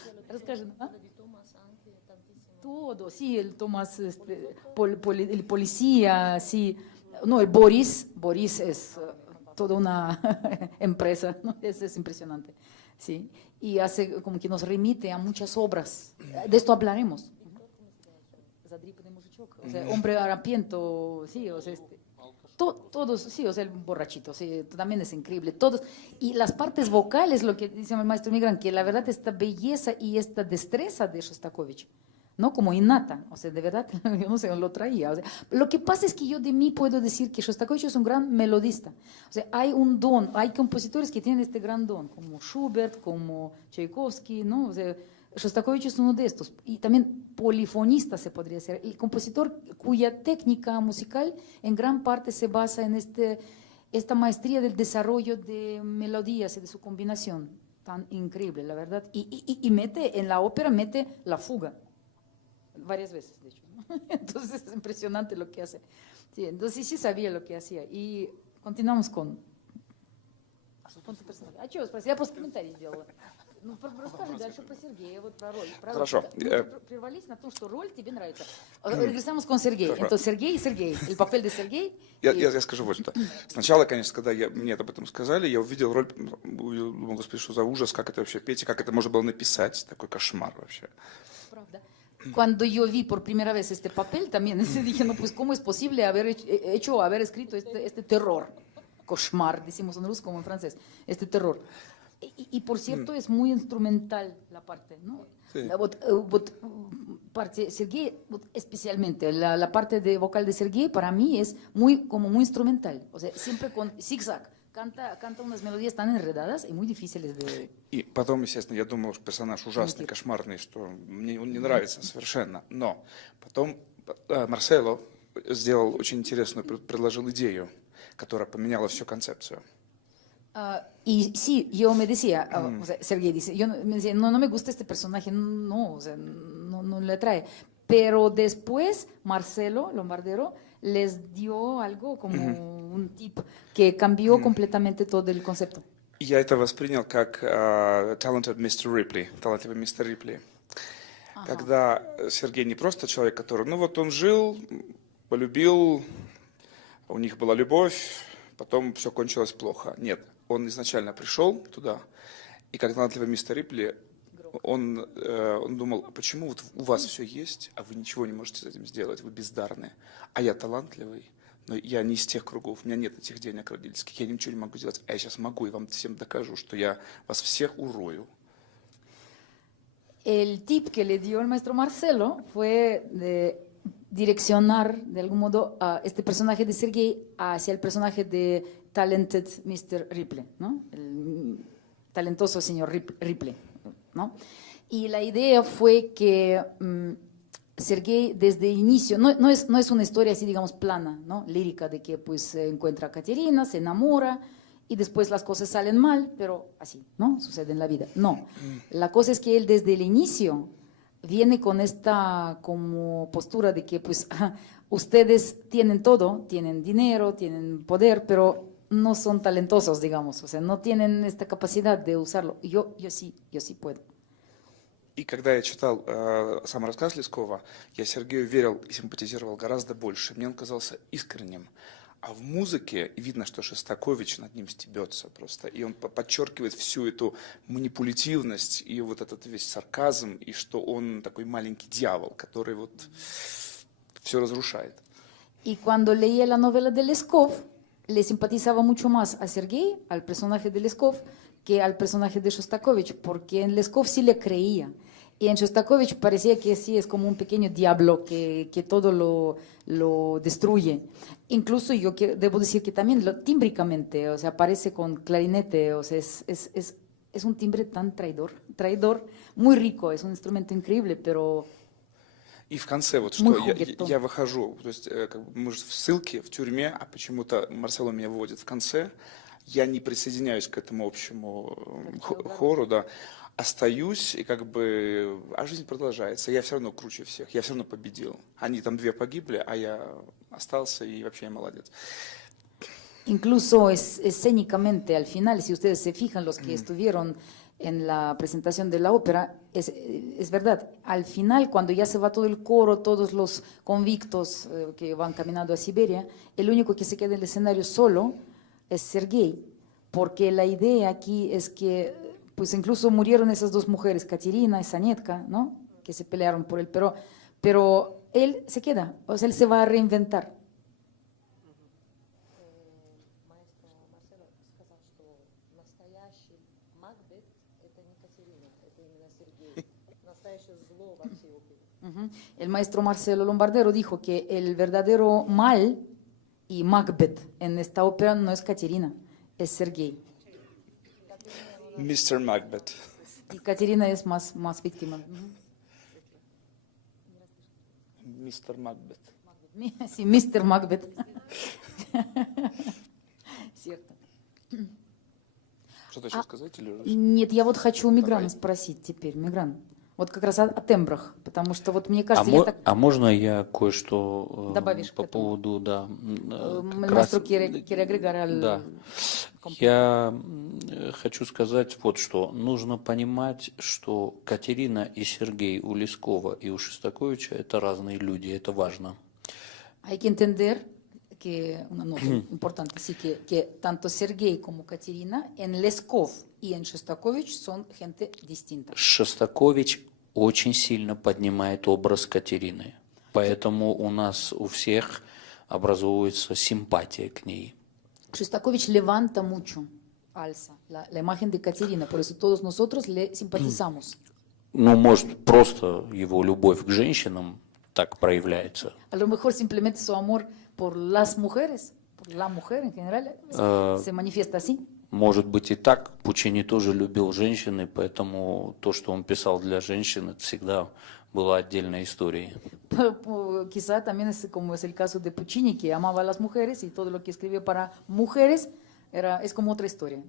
Todo, sí, el Tomás, el policía, sí. No, el Boris es... toda una empresa, ¿no? Es impresionante, ¿sí? Y hace como que nos remite a muchas obras. De esto hablaremos. O sea, hombre harapiento, sí, o sea, todos, sí, o sea, el borrachito, sí, también es increíble, todos. Y las partes vocales, lo que dice el maestro Migran, que la verdad esta belleza y esta destreza de Shostakovich, ¿no? Como innata, o sea, de verdad, yo no sé, lo traía. O sea, lo que pasa es que yo de mí puedo decir que Shostakovich es un gran melodista. O sea, hay un don, hay compositores que tienen este gran don, como Schubert, como Tchaikovsky, ¿no? O sea, Shostakovich es uno de estos. Y también polifonista se podría decir. El compositor cuya técnica musical en gran parte se basa en esta maestría del desarrollo de melodías y de su combinación tan increíble, la verdad. Y mete, en la ópera mete la fuga. Varias veces, de hecho, ¿no? Entonces es impresionante lo que hace. Sí, entonces sí sabía lo que hacía. И continuamos con... Я просто комментарий сделала. Ну, расскажи дальше про Сергея, вот про роль. Хорошо. Мы прервались на том, что роль тебе нравится. Regresamos con Sergei. Хорошо. Entonces, Sergei, el papel de Sergei. Я скажу вот что. Сначала, конечно, когда мне об этом сказали, я увидел роль, думал, господи, что за ужас, как это вообще петь, и как это можно было написать, такой кошмар вообще. Правда. Cuando yo vi por primera vez este papel, también dije, no, pues, ¿cómo es posible haber escrito este terror? Cauchemar, decimos en ruso como en francés, este terror. Y por cierto, es muy instrumental la parte, ¿no? Sí. Parte Sergei, especialmente, la parte de vocal de Sergei para mí es como muy instrumental, o sea, siempre con zigzag. Canta unas melodías tan enredadas y muy difíciles de... И потом, естественно, я думал, что персонаж ужасный, кошмарный, что мне он не нравится совершенно. Но потом Марсело сделал очень интересную, предложил идею, которая поменяла всю концепцию. Y sí, yo me decía, o sea, Sergei dice, me decía, no me gusta este personaje, no, o sea, no le atrae. Pero después Marcelo Lombardero les dio algo como un tip que cambió completamente todo el concepto. Я это воспринял как talented Mr. Ripley, талантливый мистер Рипли. Когда Сергей не просто человек, который, ну вот он жил, полюбил, у них была любовь, потом все кончилось плохо. Нет, он изначально пришел туда, и как талантливый мистер Рипли, он думал, а почему вот у вас все есть, а вы ничего не можете с этим сделать, вы бездарны, а я талантливый, но я не из тех кругов, у меня нет этих денег родительских, я ничего не могу сделать, а я сейчас могу и вам всем докажу, что я вас всех урою. El tip que le dio el maestro Marcelo fue de direccionar de algún modo a este personaje de Sergei hacia el personaje de talented Mr. Ripley, ¿no? El talentoso señor Ripley, ¿no? Y la idea fue que Sergei desde el inicio, no es una historia así, digamos, plana, ¿no? Lírica, de que pues encuentra a Katerina, se enamora y después las cosas salen mal, pero así, ¿no? Sucede en la vida. No, la cosa es que él desde el inicio viene con esta como postura de que pues ustedes tienen todo, tienen dinero, tienen poder, pero no son talentosos, digamos, o sea, no tienen esta capacidad de usarlo. Yo sí puedo. И когда я читал сам рассказ Лескова, я Сергею верил и симпатизировал гораздо больше. Мне он казался искренним. А в музыке видно, что Шостакович над ним стебется просто. И он подчеркивает всю эту манипулятивность и вот этот весь сарказм, и что он такой маленький дьявол, который вот все разрушает. Y cuando leía la novela de Leskov, le simpatizaba mucho más a Sergei, al personaje de Leskov, que al personaje de Shostakovich, porque en Leskov sí le creía. Y en Shostakovich parecía que sí es como un pequeño diablo que todo lo destruye. Incluso yo debo decir que también tímbricamente, o sea, aparece con clarinete, o sea, es un timbre tan traidor, muy rico, es un instrumento increíble, pero... И в конце вот что, я выхожу, то есть как бы, мы же в ссылке, в тюрьме, а почему-то Марсело меня выводит в конце, я не присоединяюсь к этому общему хору, да, остаюсь, и как бы, а жизнь продолжается, я все равно круче всех, я все равно победил. Они там 2 погибли, а я остался, и вообще я молодец. Incluso escénicamente, al final, si ustedes se fijan, los que estuvieron en la presentación de la ópera, es verdad, al final, cuando ya se va todo el coro, todos los convictos que van caminando a Siberia, el único que se queda en el escenario solo es Sergei, porque la idea aquí es que pues incluso murieron esas 2 mujeres, Katerina y Sanetka, ¿no? Que se pelearon por él, pero él se queda, o sea, él se va a reinventar. Maestro Marcelo сказал, что настоящий Макбет – это не Катерина, это именно Сергей. Настоящее зло во всей опере. El maestro Marcelo Lombardero dijo que el verdadero mal y Macbeth en esta ópera no es Katerina, es Sergei. Мистер Макбет. Y Katerina es más víctima. Мистер Макбет. Sí, Mr. Macbeth. Cierto. Что-то еще сказать или уже? Нет, я вот хочу у Миграна спросить теперь. Мигран, Вот как раз о тембрах, потому что вот мне кажется, я так... можно я кое-что Добавишь к по этому? поводу, да, как El maestro раз- quiere agregar al... Да. Я хочу сказать вот что. Нужно понимать, что Катерина и Сергей у Лескова и у Шостаковича – это разные люди, это важно. Hay que entender que, una nota importante, sí, que tanto Sergei como Katerina en Leskov y en Shostakovich son gente distinta. Шостакович очень сильно поднимает образ Катерины, поэтому у нас у всех образовывается симпатия к ней. Shostakovich levanta mucho, alza la imagen de Katerina, por eso todos nosotros le simpatizamos. Ну, может, просто его любовь к женщинам так проявляется. A lo mejor simplemente su amor por las mujeres, por la mujer en general, se manifiesta así. Может быть и так. Пучини тоже любил женщин, и поэтому то, что он писал для женщин, это всегда была отдельной историей. Quizá también es como es el caso de Puccini, que amaba a las mujeres y todo lo que escribió para mujeres es como otra historia.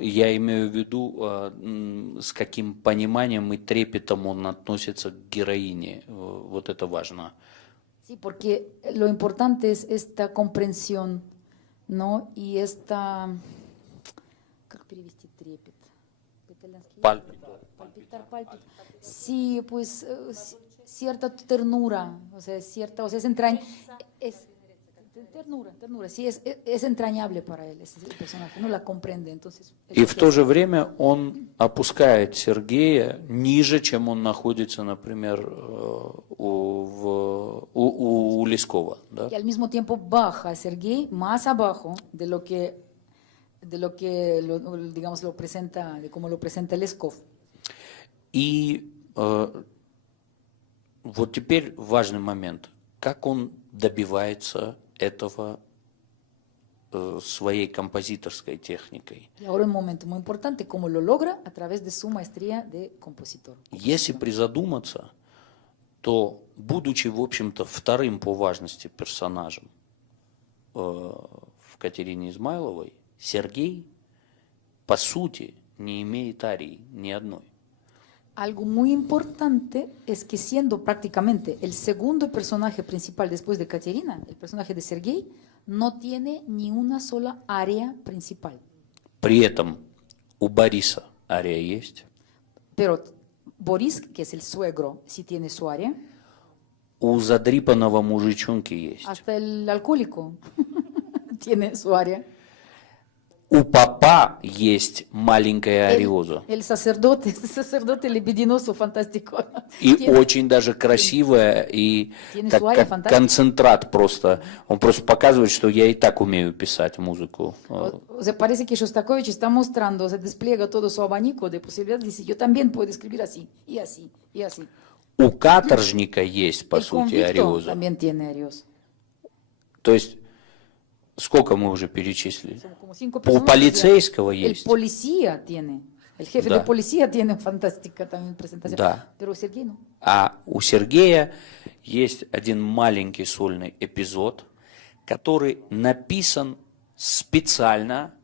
Я имею в виду, с каким пониманием и трепетом он относится к героине. Вот это важно. Sí, porque lo importante es esta comprensión, ¿no? Y esta, ¿cómo перевести трепет? Palpitar, palpitar. Sí, pues cierta ternura, o sea, es ternura, sí, es entrañable para él, ese personaje, no la comprende, entonces. И в то же время он опускает Сергея ниже, чем он находится, например, у Лескова. Да? Y al mismo tiempo baja a Sergei más abajo de lo que digamos lo presenta, de cómo lo presenta Leskov. И вот теперь важный момент. Как он добивается этого своей композиторской техникой? Y ahora un momento muy importante, cómo lo logra a través de su maestría de compositor. Если призадуматься, то, будучи, в общем-то, вторым по важности персонажем в Катерине Измайловой, Сергей, по сути, не имеет арии ни одной. Algo muy importante es que siendo prácticamente el segundo personaje principal después de Katerina, el personaje de Sergei, no tiene ni una sola área principal. При этом у Бориса ария есть. Pero Boris, que es el suegro, sí tiene su área. У задрипанного мужичонки есть. Hasta el alcohólico tiene su área. У попа есть маленькая ариоза. El sacerdote libidinoso fantástico. И очень даже красивая, и как концентрат просто. Он просто показывает, что я и так умею писать музыку. O sea, parece que Shostakovich está mostrando, se despliega todo su abanico de posibilidades. Dice, yo también puedo escribir así, y así, y así. У каторжника есть, по El сути, convicto ариоза. también tiene arios. То есть, сколько мы уже перечислили? Son como 5 У personas. полицейского El есть. policía tiene. El jefe Да. de policía tiene fantástica también presentación. Да. Pero Sergei no. А у Сергея есть один маленький сольный эпизод, который написан специально,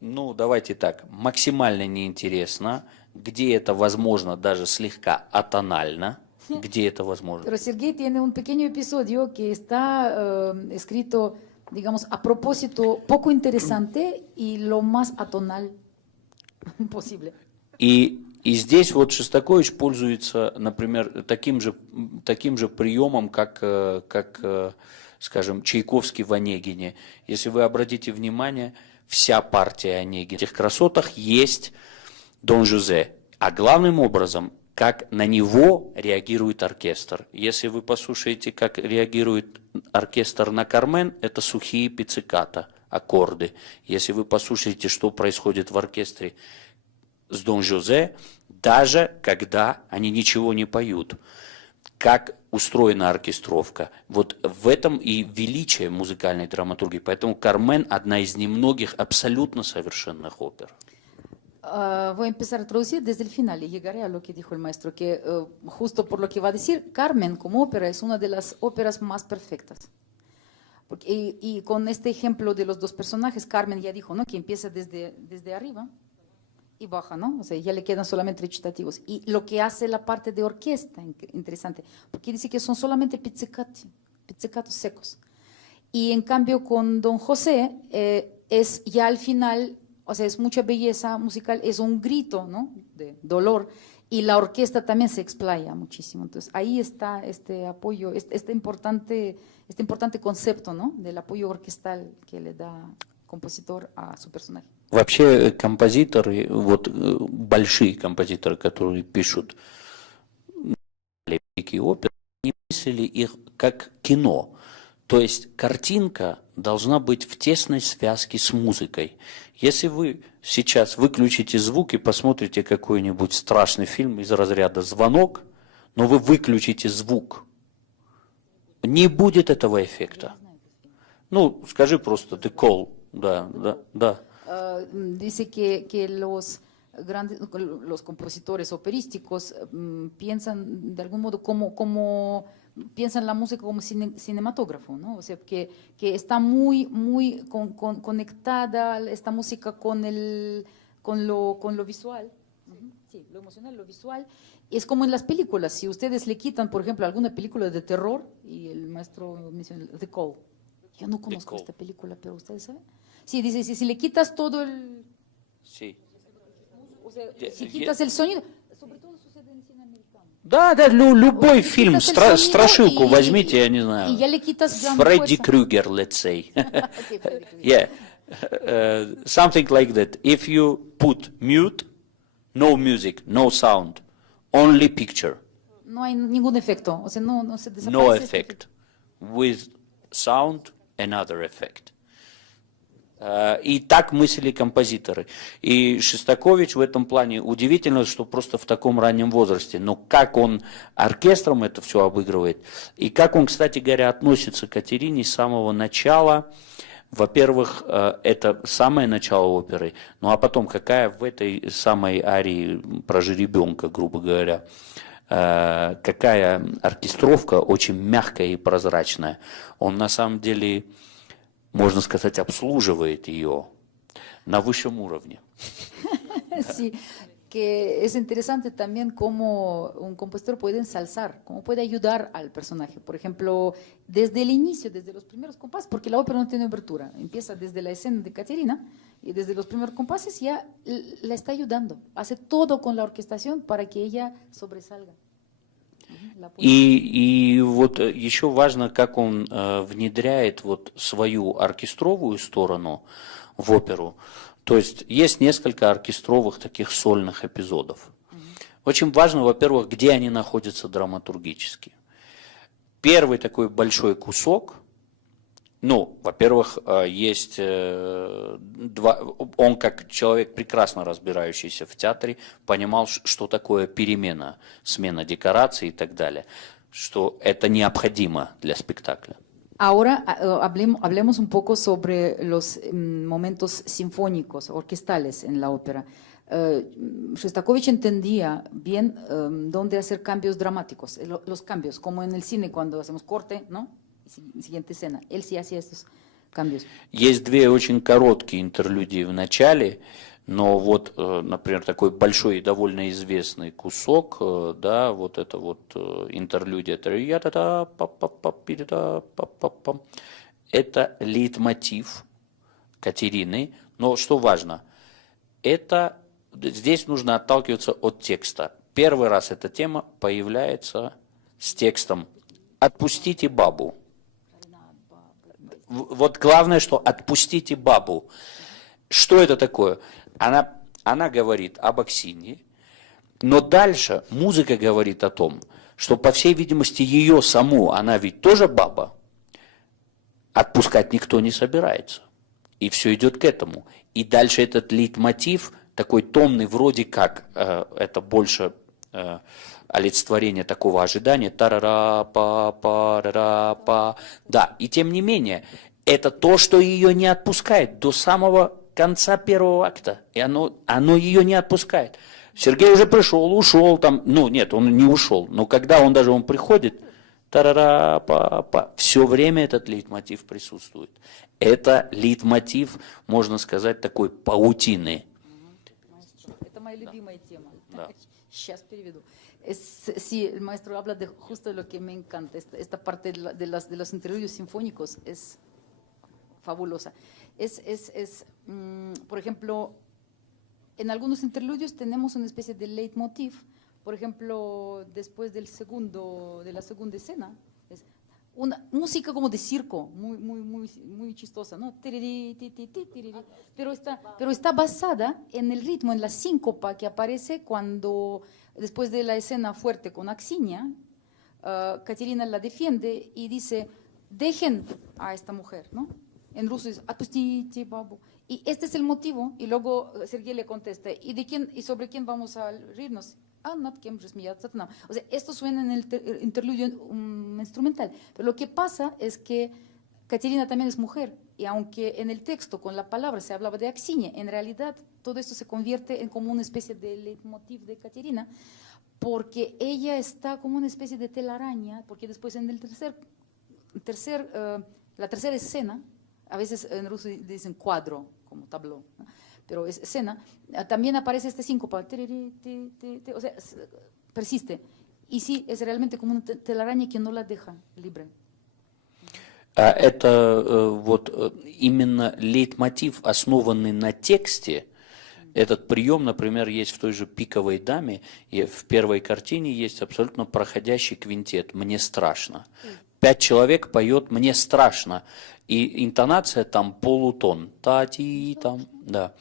ну, давайте так, максимально неинтересно, где это возможно даже слегка атонально, где это возможно. Pero Sergei tiene un pequeño episodio que está escrito, digamos, a propósito poco interesante y lo más atonal posible. И здесь вот Шостакович пользуется, например, таким же приемом, как, скажем, Чайковский в «Онегине». Если вы обратите внимание, вся партия «Онегина». В этих красотах есть Дон Жузе, а главным образом, как на него реагирует оркестр. Если вы послушаете, как реагирует оркестр на «Кармен», это сухие пицциката, аккорды. Если вы послушаете, что происходит в оркестре с Дон Жозе, даже когда они ничего не поют, как устроена оркестровка. Вот в этом и величие музыкальной драматургии. Поэтому «Кармен» – одна из немногих абсолютно совершенных опер. Voy a empezar a traducir desde el final y llegaré a lo que dijo el maestro, que justo por lo que va a decir, Carmen como ópera es una de las óperas más perfectas. Y con este ejemplo de los dos personajes, Carmen ya dijo, ¿no?, que empieza desde arriba y baja, ¿no? O sea, ya le quedan solamente recitativos. Y lo que hace la parte de orquesta, interesante, porque dice que son solamente pizzicatos secos. Y en cambio con Don José es ya al final, o sea, es mucha belleza musical, es un grito, ¿no? De dolor. Y la orquesta también se explaya muchísimo. Entonces, ahí está este apoyo, este importante concepto, ¿no? Del apoyo orquestal que le da el compositor a su personaje. Вообще композиторы, вот большие композиторы, которые пишут великие оперы, они мыслили их как кино. То есть картинка должна быть в тесной связке с музыкой. Если вы сейчас выключите звук и посмотрите какой-нибудь страшный фильм из разряда «Звонок», но вы выключите звук, не будет этого эффекта. Ну, скажи просто «The Call». Да. Dice que los compositores operísticos piensan de algún modo como piensan la música como cinematógrafo, ¿no? O sea, que está muy conectada esta música con lo visual, sí, lo emocional, lo visual. Es como en las películas, si ustedes le quitan, por ejemplo, alguna película de terror, y el maestro menciona The Call. Yo no conozco esta película, pero ustedes saben. Sí, dice, si le quitas todo el... Sí. O sea, si quitas el sonido, sobre todo sucede en cine americano. Да, любой фильм, Quitas el sonido страшилку возьмите, я не знаю. Y ya le quitas ya Фредди fuerza. Крюгер, let's say. Okay, Freddy Krueger. Yeah, something like that. If you put mute, no music, no sound, only picture, No hay ningún efecto, o sea, no se desaparece. no effect. With sound, another effect. И так мыслили композиторы. И Шостакович в этом плане удивительно, что просто в таком раннем возрасте. Но как он оркестром это все обыгрывает, и как он, кстати говоря, относится к Катерине с самого начала. Во-первых, это самое начало оперы, ну а потом какая в этой самой арии про жеребенка, грубо говоря, какая оркестровка очень мягкая и прозрачная. Он на самом деле, можно сказать, обслуживает ее на высшем уровне. Sí, que es interesante también cómo un compositor puede ensalzar, cómo puede ayudar al personaje. Por ejemplo, desde el inicio, desde los primeros compases, porque la ópera no tiene abertura, empieza desde la escena de Caterina y desde los primeros compases ya la está ayudando, hace todo con la orquestación para que ella sobresalga. И вот еще важно, как он внедряет вот свою оркестровую сторону в оперу. То есть есть несколько оркестровых таких сольных эпизодов. Очень важно, во-первых, где они находятся драматургически. Первый такой большой кусок, ну, во-первых, есть два, он как человек, прекрасно разбирающийся в театре, понимал, что такое перемена, смена декораций и так далее, что это необходимо для спектакля. Ahora hablemos un poco sobre los momentos sinfónicos, orquestales en la ópera. Shostakovich entendía bien dónde hacer cambios dramáticos, los cambios, como en el cine cuando hacemos corte, ¿no? Siguiente escena. Él sí hacía estos cambios. Есть две очень короткие интерлюдии в начале, но вот, например, такой большой и довольно известный кусок, да, вот это вот интерлюдия, это лейтмотив Катерины, но что важно, это здесь нужно отталкиваться от текста. Первый раз эта тема появляется с текстом «Отпустите бабу». Вот главное, что «отпустите бабу». Что это такое? Она говорит об Аксинье, но дальше музыка говорит о том, что, по всей видимости, ее саму, она ведь тоже баба, отпускать никто не собирается. И все идет к этому. И дальше этот лейтмотив, такой томный, вроде как, это больше олицетворение такого ожидания, та-ра-па-па-ра-па. Да, и тем не менее, это то, что ее не отпускает до самого конца первого акта. И оно ее не отпускает. Сергей уже пришел, ушел там. Ну, нет, он не ушел. Но когда он приходит, та-ра-па-па, все время этот лейтмотив присутствует. Это лейтмотив, можно сказать, такой паутины. моя любимая тема. Да. Сейчас переведу. Sí, el maestro habla de justo de lo que me encanta. Esta parte de los interludios sinfónicos es fabulosa. Por ejemplo, en algunos interludios tenemos una especie de leitmotiv. Por ejemplo, después de la segunda escena, es una música como de circo, muy chistosa, ¿no? Tiriri, ti, ti, ti, tiriri. Pero está basada en el ritmo, en la síncopa que aparece cuando, después de la escena fuerte con Axinia, Caterina la defiende y dice, dejen a esta mujer, ¿no? En ruso es "Atpustite, babu". Y este es el motivo, y luego Sergei le contesta, ¿y sobre quién vamos a reírnos? O sea, esto suena en el interludio instrumental, pero lo que pasa es que Caterina también es mujer, y aunque en el texto con la palabra se hablaba de Axinia, en realidad todo esto se convierte en como una especie de leitmotiv de Caterina, porque ella está como una especie de telaraña, porque después en el la tercera escena, a veces en ruso dicen cuadro, como tableau, ¿no? Pero es escena, también aparece este síncopa, o sea, persiste. Y sí, es realmente como una telaraña que no la deja libre. Это именно лейтмотив, основанный на тексте. Этот прием, например, есть в той же «Пиковой даме», и в первой картине есть абсолютно проходящий квинтет «Мне страшно». 5 человек поет «Мне страшно», и интонация там полутон. Та-ти, там, да.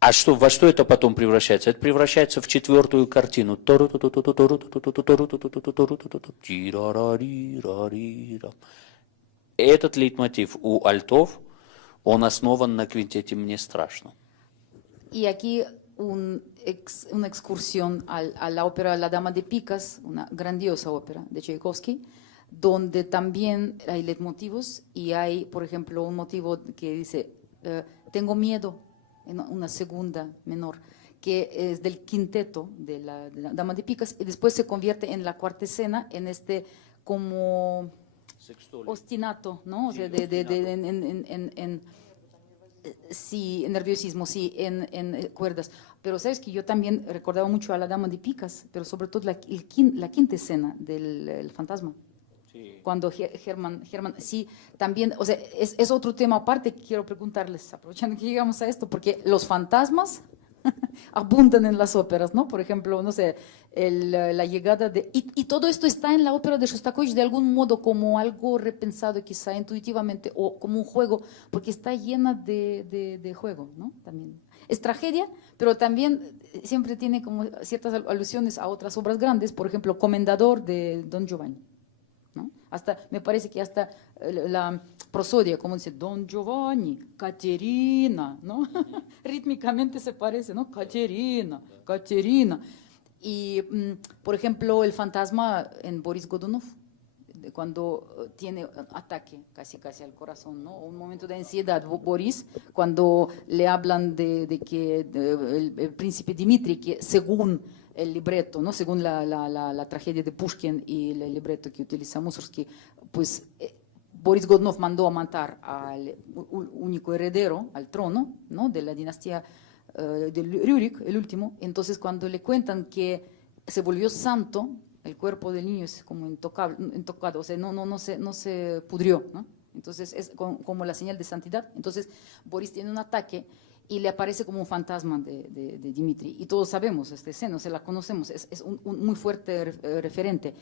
А во что это потом превращается? Это превращается в 4-ю картину. Этот лейтмотив у альтов, он основан на квинтете «Мне страшно». Y aquí una excursión a la ópera La Dama de Picas, una grandiosa ópera de Tchaikovsky, donde también hay leitmotivos y hay, por ejemplo, un motivo que dice, tengo miedo, en una segunda menor, que es del quinteto de la Dama de Picas, y después se convierte en la cuarta escena, en este como ostinato, ¿no? O sea, sí, en nerviosismo, sí, en cuerdas. Pero sabes que yo también recordaba mucho a la Dama de Picas, pero sobre todo la quinta escena del fantasma. Sí. Cuando Hermann, sí, también, o sea, es otro tema aparte que quiero preguntarles, aprovechando que llegamos a esto, porque los fantasmas abundan en las óperas, ¿no? Por ejemplo, no sé, la llegada de... Y todo esto está en la ópera de Shostakovich de algún modo como algo repensado quizá intuitivamente o como un juego, porque está llena de juego, ¿no? También. Es tragedia, pero también siempre tiene como ciertas alusiones a otras obras grandes, por ejemplo, Comendador de Don Giovanni, ¿no? Me parece que hasta la prosodia, como dice Don Giovanni, Caterina, ¿no? Rítmicamente se parece, ¿no? Caterina. Y, por ejemplo, el fantasma en Boris Godunov, cuando tiene ataque casi al corazón, ¿no? Un momento de ansiedad. Boris, cuando le hablan de que el príncipe Dmitri, que según el libreto, ¿no? Según la tragedia de Pushkin y el libreto que utiliza Mussorgsky, pues Boris Godunov mandó a matar al único heredero al trono, ¿no? De la dinastía de Rurik, el último. Entonces, cuando le cuentan que se volvió santo, el cuerpo del niño es como intocado, o sea, no se pudrió, ¿no? Entonces, es como la señal de santidad. Entonces, Boris tiene un ataque y le aparece como un fantasma de Dmitri. Y todos sabemos esta escena, o sea, la conocemos, es un muy fuerte referente.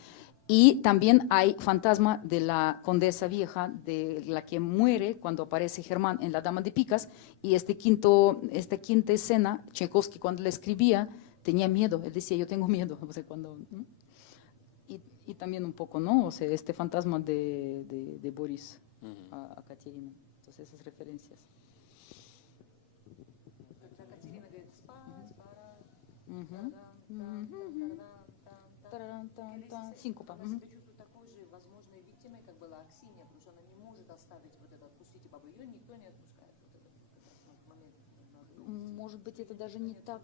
Y también hay fantasma de la condesa vieja, de la que muere cuando aparece Germán en La Dama de Picas, y esta quinta escena, Tchaikovsky cuando la escribía tenía miedo, él decía, yo tengo miedo, o sea, cuando, ¿no? Y también un poco, ¿no? O sea, este fantasma de Boris a Caterina, entonces esas referencias. Caterina говорит, спать пора. Синкопа. Она себя чувствует такой же возможной виктимой, как была Аксинья, потому что она не может оставить вот это «отпустите бабу». Ее никто не отпускает. Вот этот момент. Может быть, это даже не так,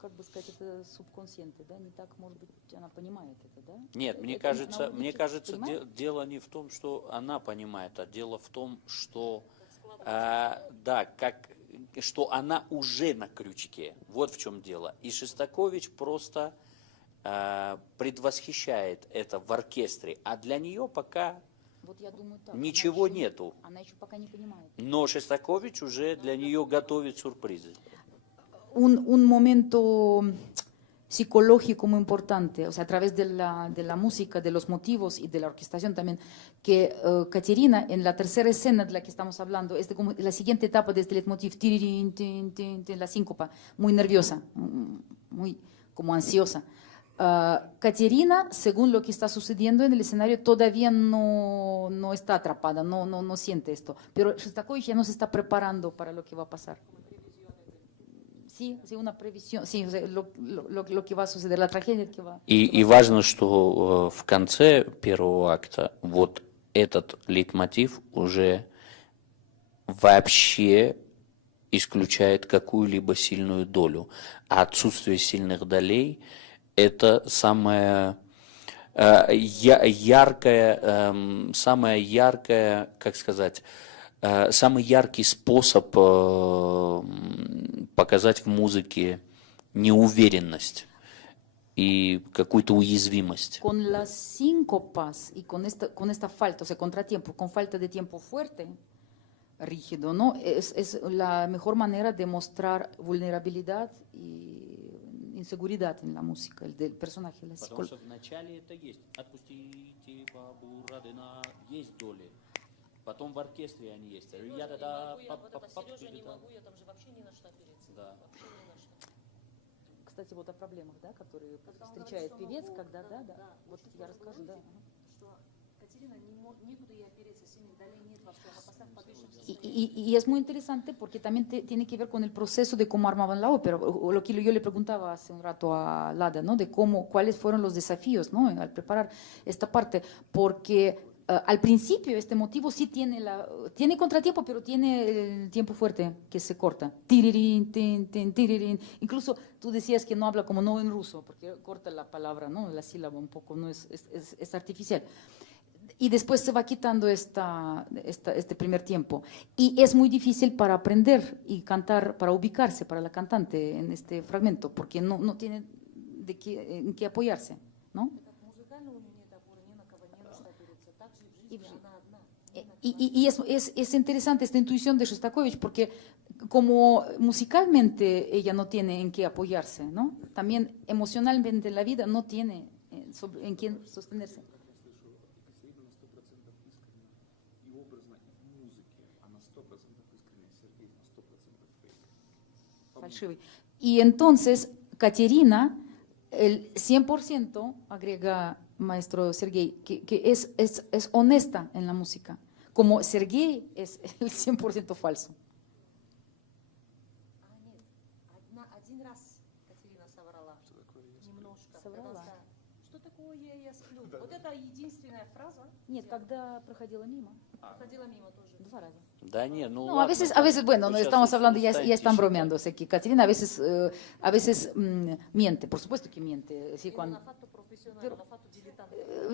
как бы сказать, это субконсciente, да? Не так, может быть, она понимает это, да? Нет, мне кажется, дело не в том, что она понимает, а дело в том, что, да, как что она уже на крючке. Вот в чем дело. И Шостакович просто предвосхищает это в оркестре, а для нее пока Вот я думаю так. ничего Она еще- нету. Она еще пока не понимает. Но Шостакович уже для нее готовит сюрпризы. Un momento psicológico muy importante, o sea, a través de la música, de los motivos y de la orquestación también, que Caterina, en la tercera escena de la que estamos hablando, es como la siguiente etapa de este leitmotiv, tirirín, tin, tin, tin, la síncopa, muy nerviosa, muy como ansiosa. Caterina, según lo que está sucediendo en el escenario, todavía no está atrapada, no siente esto, pero Shostakovich ya nos está preparando para lo que va a pasar. Sí, sí, una previsión, sí, o sea, lo que va a suceder, la tragedia que va. И важно, что в конце первого акта вот этот лейтмотив уже вообще исключает какую-либо сильную долю. А отсутствие сильных долей – это самая яркая, как сказать, самый яркий способ показать в музыке неуверенность и какую-то уязвимость. Con las síncopas y con esta falta, o sea, contratiempo, con falta de tiempo fuerte, rígido, ¿no? Es la mejor manera de mostrar vulnerabilidad y inseguridad en la música, del personaje. Потому что в начале это есть. Отпустите бабу Радына, есть доли. Потом в оркестре они есть. Сережа, не могу, я там же вообще ни на что опереться. Да. Вообще ни на что. Кстати, вот о проблемах, да, которые Когда он встречает говорит, что певец, могу, когда, да. Вот очень я сложно расскажу, да. говорить, что Катерина некуда ей опереться, сильных долей нет вообще, она постоянно в подвижном Y, состоянии. y es muy interesante porque también tiene que ver con el proceso de cómo armaban la ópera, o lo que yo le preguntaba hace un rato a Lada, ¿no? De cuáles fueron los desafíos, ¿no? Al preparar esta parte, porque al principio este motivo sí tiene contratiempo, pero tiene el tiempo fuerte que se corta. Tirirín, tin, tin, tirirín. Incluso tú decías que no habla como no en ruso, porque corta la palabra, ¿no? La sílaba un poco, no es artificial. Y después se va quitando este primer tiempo. Y es muy difícil para aprender y cantar, para ubicarse para la cantante en este fragmento, porque no tiene en qué apoyarse, ¿no? Музыкально у нее нет опоры, ни на кого, не на что опереться. Так же и в жизни, она одна. Y es interesante esta intuición de Shostakovich porque como musicalmente ella no tiene en qué apoyarse, ¿no? También emocionalmente en la vida no tiene en quién sostenerse. Фальшивый. Y entonces Caterina, el 100%, agrega maestro Sergei, que es honesta en la música, como Sergei es el 100% falso. Нет, один раз Катерина соврала. Немножко. Соврала? Когда сказала, что такое я сплю? Вот это единственная фраза. Нет, когда проходила мимо. Проходила мимо тоже. 2 раза. Да не, ну No, ладно, a veces, bueno, вы no щас estamos hablando, ya станете están считать. bromeando, o sea, que Caterina a veces miente, por supuesto que miente, sí, Но cuando, на фату профессионально, на фату дилетант.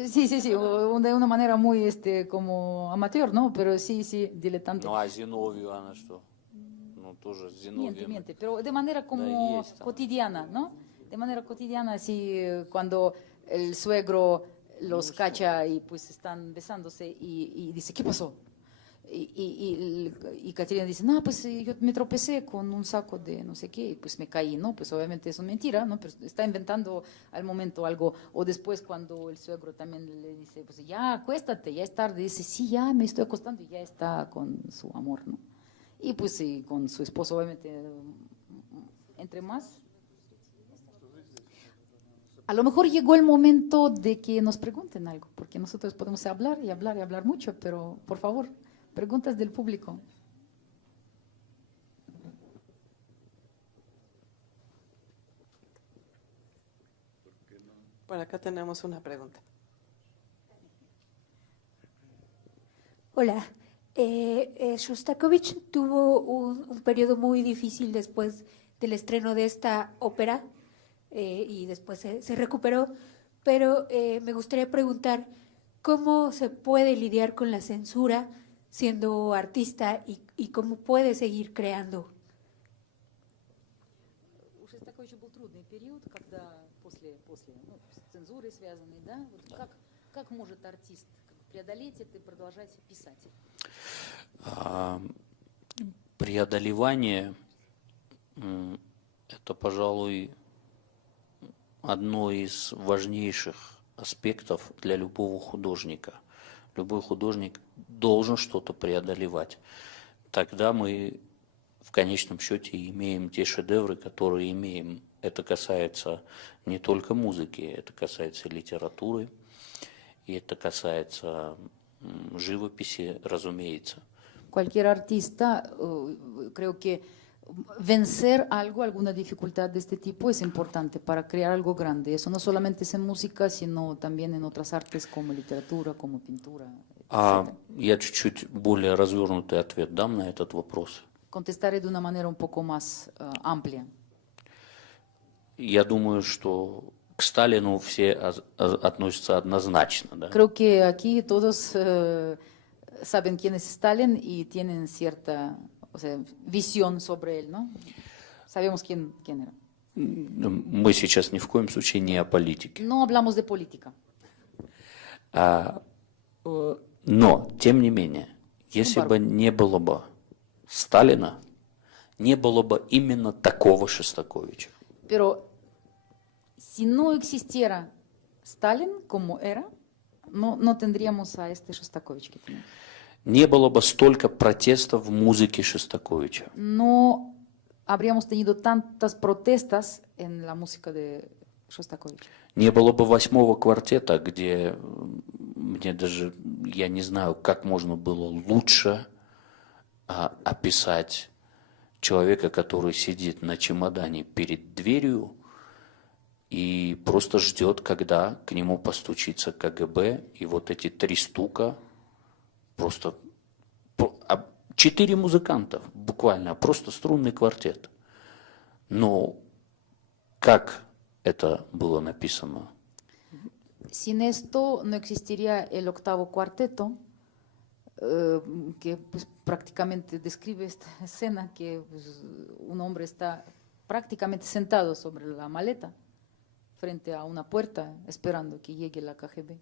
sí, de una manera muy, como amateur, ¿no? Pero sí, diletante. Ну а Зиновию она что? Ну тоже с Зиновием. Miente, pero de manera como есть там. cotidiana, ¿no? De manera cotidiana, así cuando el suegro los cacha y pues están besándose y dice, ¿qué pasó? Y Caterina dice, no, pues yo me tropecé con un saco de no sé qué y pues me caí, ¿no? Pues obviamente es una mentira, ¿no? Pero está inventando al momento algo. O después cuando el suegro también le dice, pues ya acuéstate, ya es tarde, dice, sí, ya me estoy acostando y ya está con su amor, ¿no? Y pues sí, con su esposo, obviamente, entre más. A lo mejor llegó el momento de que nos pregunten algo, porque nosotros podemos hablar y hablar y hablar mucho, pero por favor, preguntas del público. Por acá tenemos una pregunta. Hola. Shostakovich tuvo un periodo muy difícil después del estreno de esta ópera y después se recuperó, pero me gustaría preguntar cómo se puede lidiar con la censura siendo artista y cómo puede seguir creando трудный период, когда после ну, с цензурой связанный, да? Вот как может артист преодолеть это и продолжать писать? Преодолевание это, пожалуй, одно из важнейших аспектов для любого художника. Любой художник должен что-то преодолевать. Тогда мы в конечном счете имеем те шедевры, которые имеем. Это касается не только музыки, это касается литературы, и это касается живописи, разумеется. Cualquier artista, creo que vencer algo, alguna dificultad de este tipo es importante para crear algo grande. Eso no solamente es en música, sino también en otras artes como literatura, como pintura, etc. Я чуть-чуть более развернутый ответ дам на этот вопрос. Contestaré de una manera un poco más amplia. Я думаю, что к Сталину все относятся однозначно. Да? Creo que aquí todos saben quién es Stalin y tienen cierta, o sea, visión sobre él, ¿no? Sabemos quién era. Мы сейчас ни в коем случае не о политике. No hablamos de política. Но, тем не менее, если бы не было бы Сталина, не было бы именно такого Шостаковича. Pero si no existiera Stalin como era, no tendríamos a este Shostakovich que tenemos. Не было бы столько протестов в музыке Шостаковича. No habríamos tenido tantas protestas en la música de Shostakovich. Не было бы 8-го квартета, где мне даже, я не знаю, как можно было лучше описать человека, который сидит на чемодане перед дверью и просто ждет, когда к нему постучится КГБ, и вот эти 3 стука, просто 4 музыканта, буквально, просто струнный квартет. Но как это было написано? Sin esto no existiría el 8º cuarteto, que pues, prácticamente describe esta escena que pues, un hombre está prácticamente sentado sobre la maleta frente a una puerta esperando que llegue la KGB,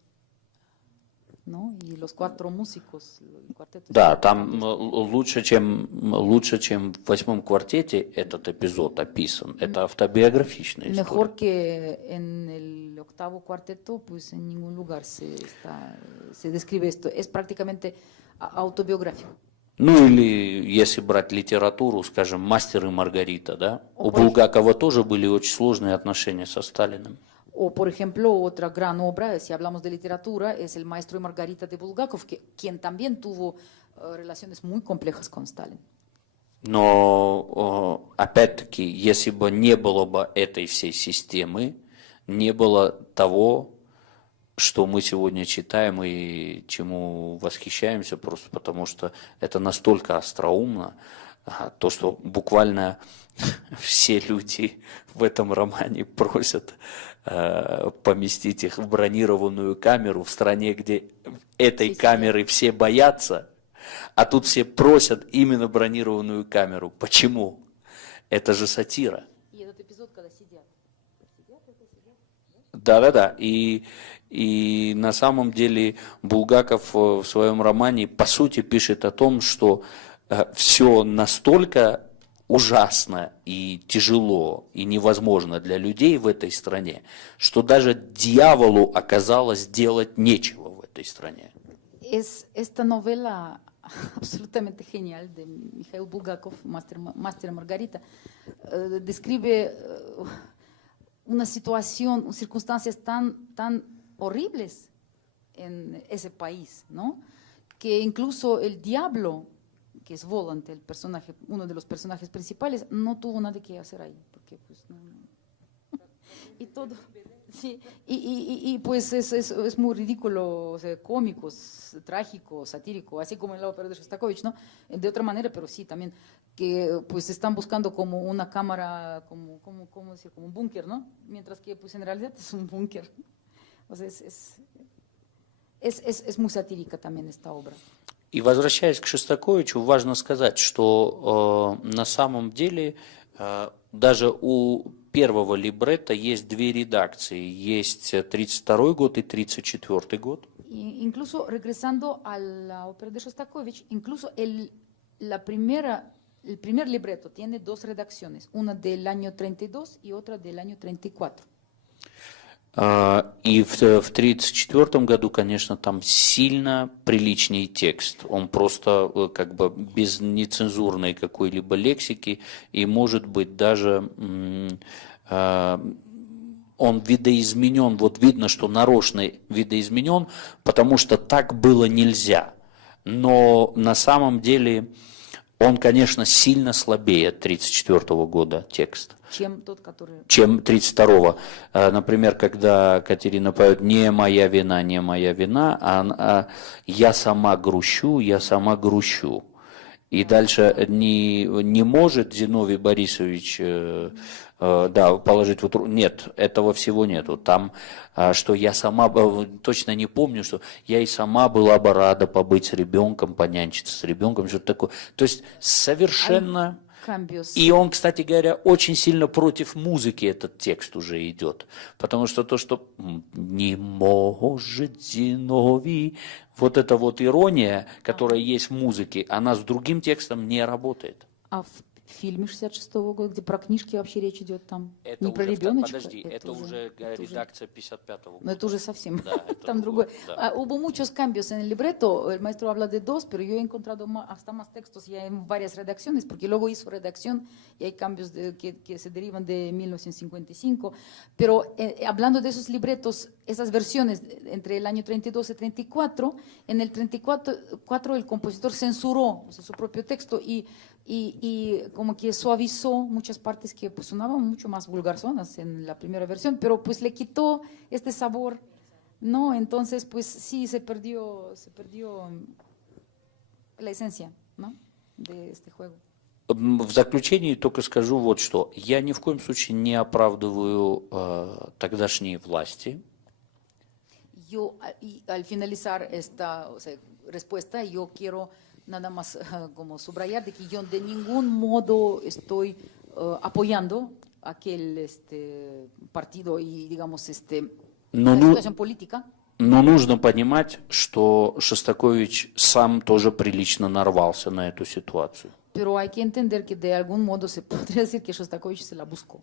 ¿no? Y los 4 músicos, el cuarteto. Да, там лучше, чем в 8-м квартете этот эпизод описан. Это автобиографичная история. Mejor que en el 8º cuarteto, pues en ningún lugar se describe esto. Es prácticamente autobiográfico. Ну или если брать литературу, скажем, «Мастер и Маргарита», да? У Булгакова тоже были очень сложные отношения со Сталиным. O, por ejemplo, otra gran obra, si hablamos de literatura, es El Maestro y Margarita de Bulgakov, quien también tuvo relaciones muy complejas con Stalin. Но, опять-таки, если бы не было бы этой всей системы, не было того, что мы сегодня читаем и чему восхищаемся, просто потому что это настолько остроумно, то, что буквально все люди в этом романе просят поместить их в бронированную камеру в стране, где этой камеры все боятся, а тут все просят именно бронированную камеру. Почему? Это же сатира. И этот эпизод, когда сидят. Да. И на самом деле Булгаков в своем романе по сути пишет о том, что все настолько ужасно и тяжело и невозможно для людей в этой стране, что даже дьяволу оказалось делать нечего в этой стране. Esta novela absolutamente genial de Mikhail Bulgakov, Máster y Margarita, describe una situación, circunstancias tan horribles en ese país, ¿no? Que incluso el diablo, que es Volant, el personaje, uno de los personajes principales, no tuvo nada que hacer ahí, porque pues no. Y todo, sí, y pues es muy ridículo, o sea, cómico, trágico, satírico, así como en la ópera de Shostakovich, ¿no? De otra manera, pero sí también, que pues están buscando como una cámara, ¿cómo decir? Como un búnker, ¿no? Mientras que pues en realidad es un búnker. O sea, es muy satírica también esta obra. И возвращаясь к Шостаковичу, важно сказать, что на самом деле даже у первого либретто есть две редакции. Есть 32 год и 34 год. Y incluso regresando a la ópera de Shostakovich, incluso el primer libreto tiene dos redacciones, una del año 32 y otra del año 34. И в 1934 году, конечно, там сильно приличнее текст. Он просто как бы без нецензурной какой-либо лексики, и, может быть, даже он видоизменен, вот видно, что нарочно видоизменен, потому что так было нельзя. Но на самом деле он, конечно, сильно слабее 1934 года текст. Чем тот, который... Чем 32-го. Например, когда Катерина поет «Не моя вина, не моя вина», а «Я сама грущу, я сама грущу». И дальше не может Зиновий Борисович положить вот... Нет, этого всего нету. Там, что я сама, точно не помню, что я и сама была бы рада побыть с ребенком, понянчиться с ребенком, что-то такое. То есть совершенно... И он, кстати говоря, очень сильно против музыки этот текст уже идет. Потому что то, что «не может Зиновий», вот эта вот ирония, которая есть в музыке, она с другим текстом не работает. А в фильме 66-го года, где про книжки вообще речь идет, там Это не уже про ребеночка. Подожди, это уже редакция 55-го года. Но это уже совсем, Да, там другое. Да. Hubo muchos cambios en el libreto, el maestro habla de dos, pero yo he encontrado hasta más textos ya en varias redacciones, porque luego hizo redacción y hay cambios que se derivan de 1955. Pero hablando de esos libretos, esas versiones entre el año 32 y 34, en el 34 el compositor censuró, o sea, su propio texto y como que suavizó muchas partes que pues sonaban mucho más vulgarzonas en la primera versión, pero pues le quitó este sabor, ¿no? Entonces pues sí se perdió la esencia, ¿no? De este juego. В заключение только скажу вот что. Я ни в коем случае не оправдываю тогдашние власти. Yo, al finalizar esta respuesta, yo quiero nada más como subrayar de que yo de ningún modo estoy apoyando aquel partido y digamos la situación política. Но нужно понимать, что Шостакович сам тоже прилично нарвался на эту ситуацию. Pero hay que entender que de algún modo se podría decir que Shostakovich se la buscó.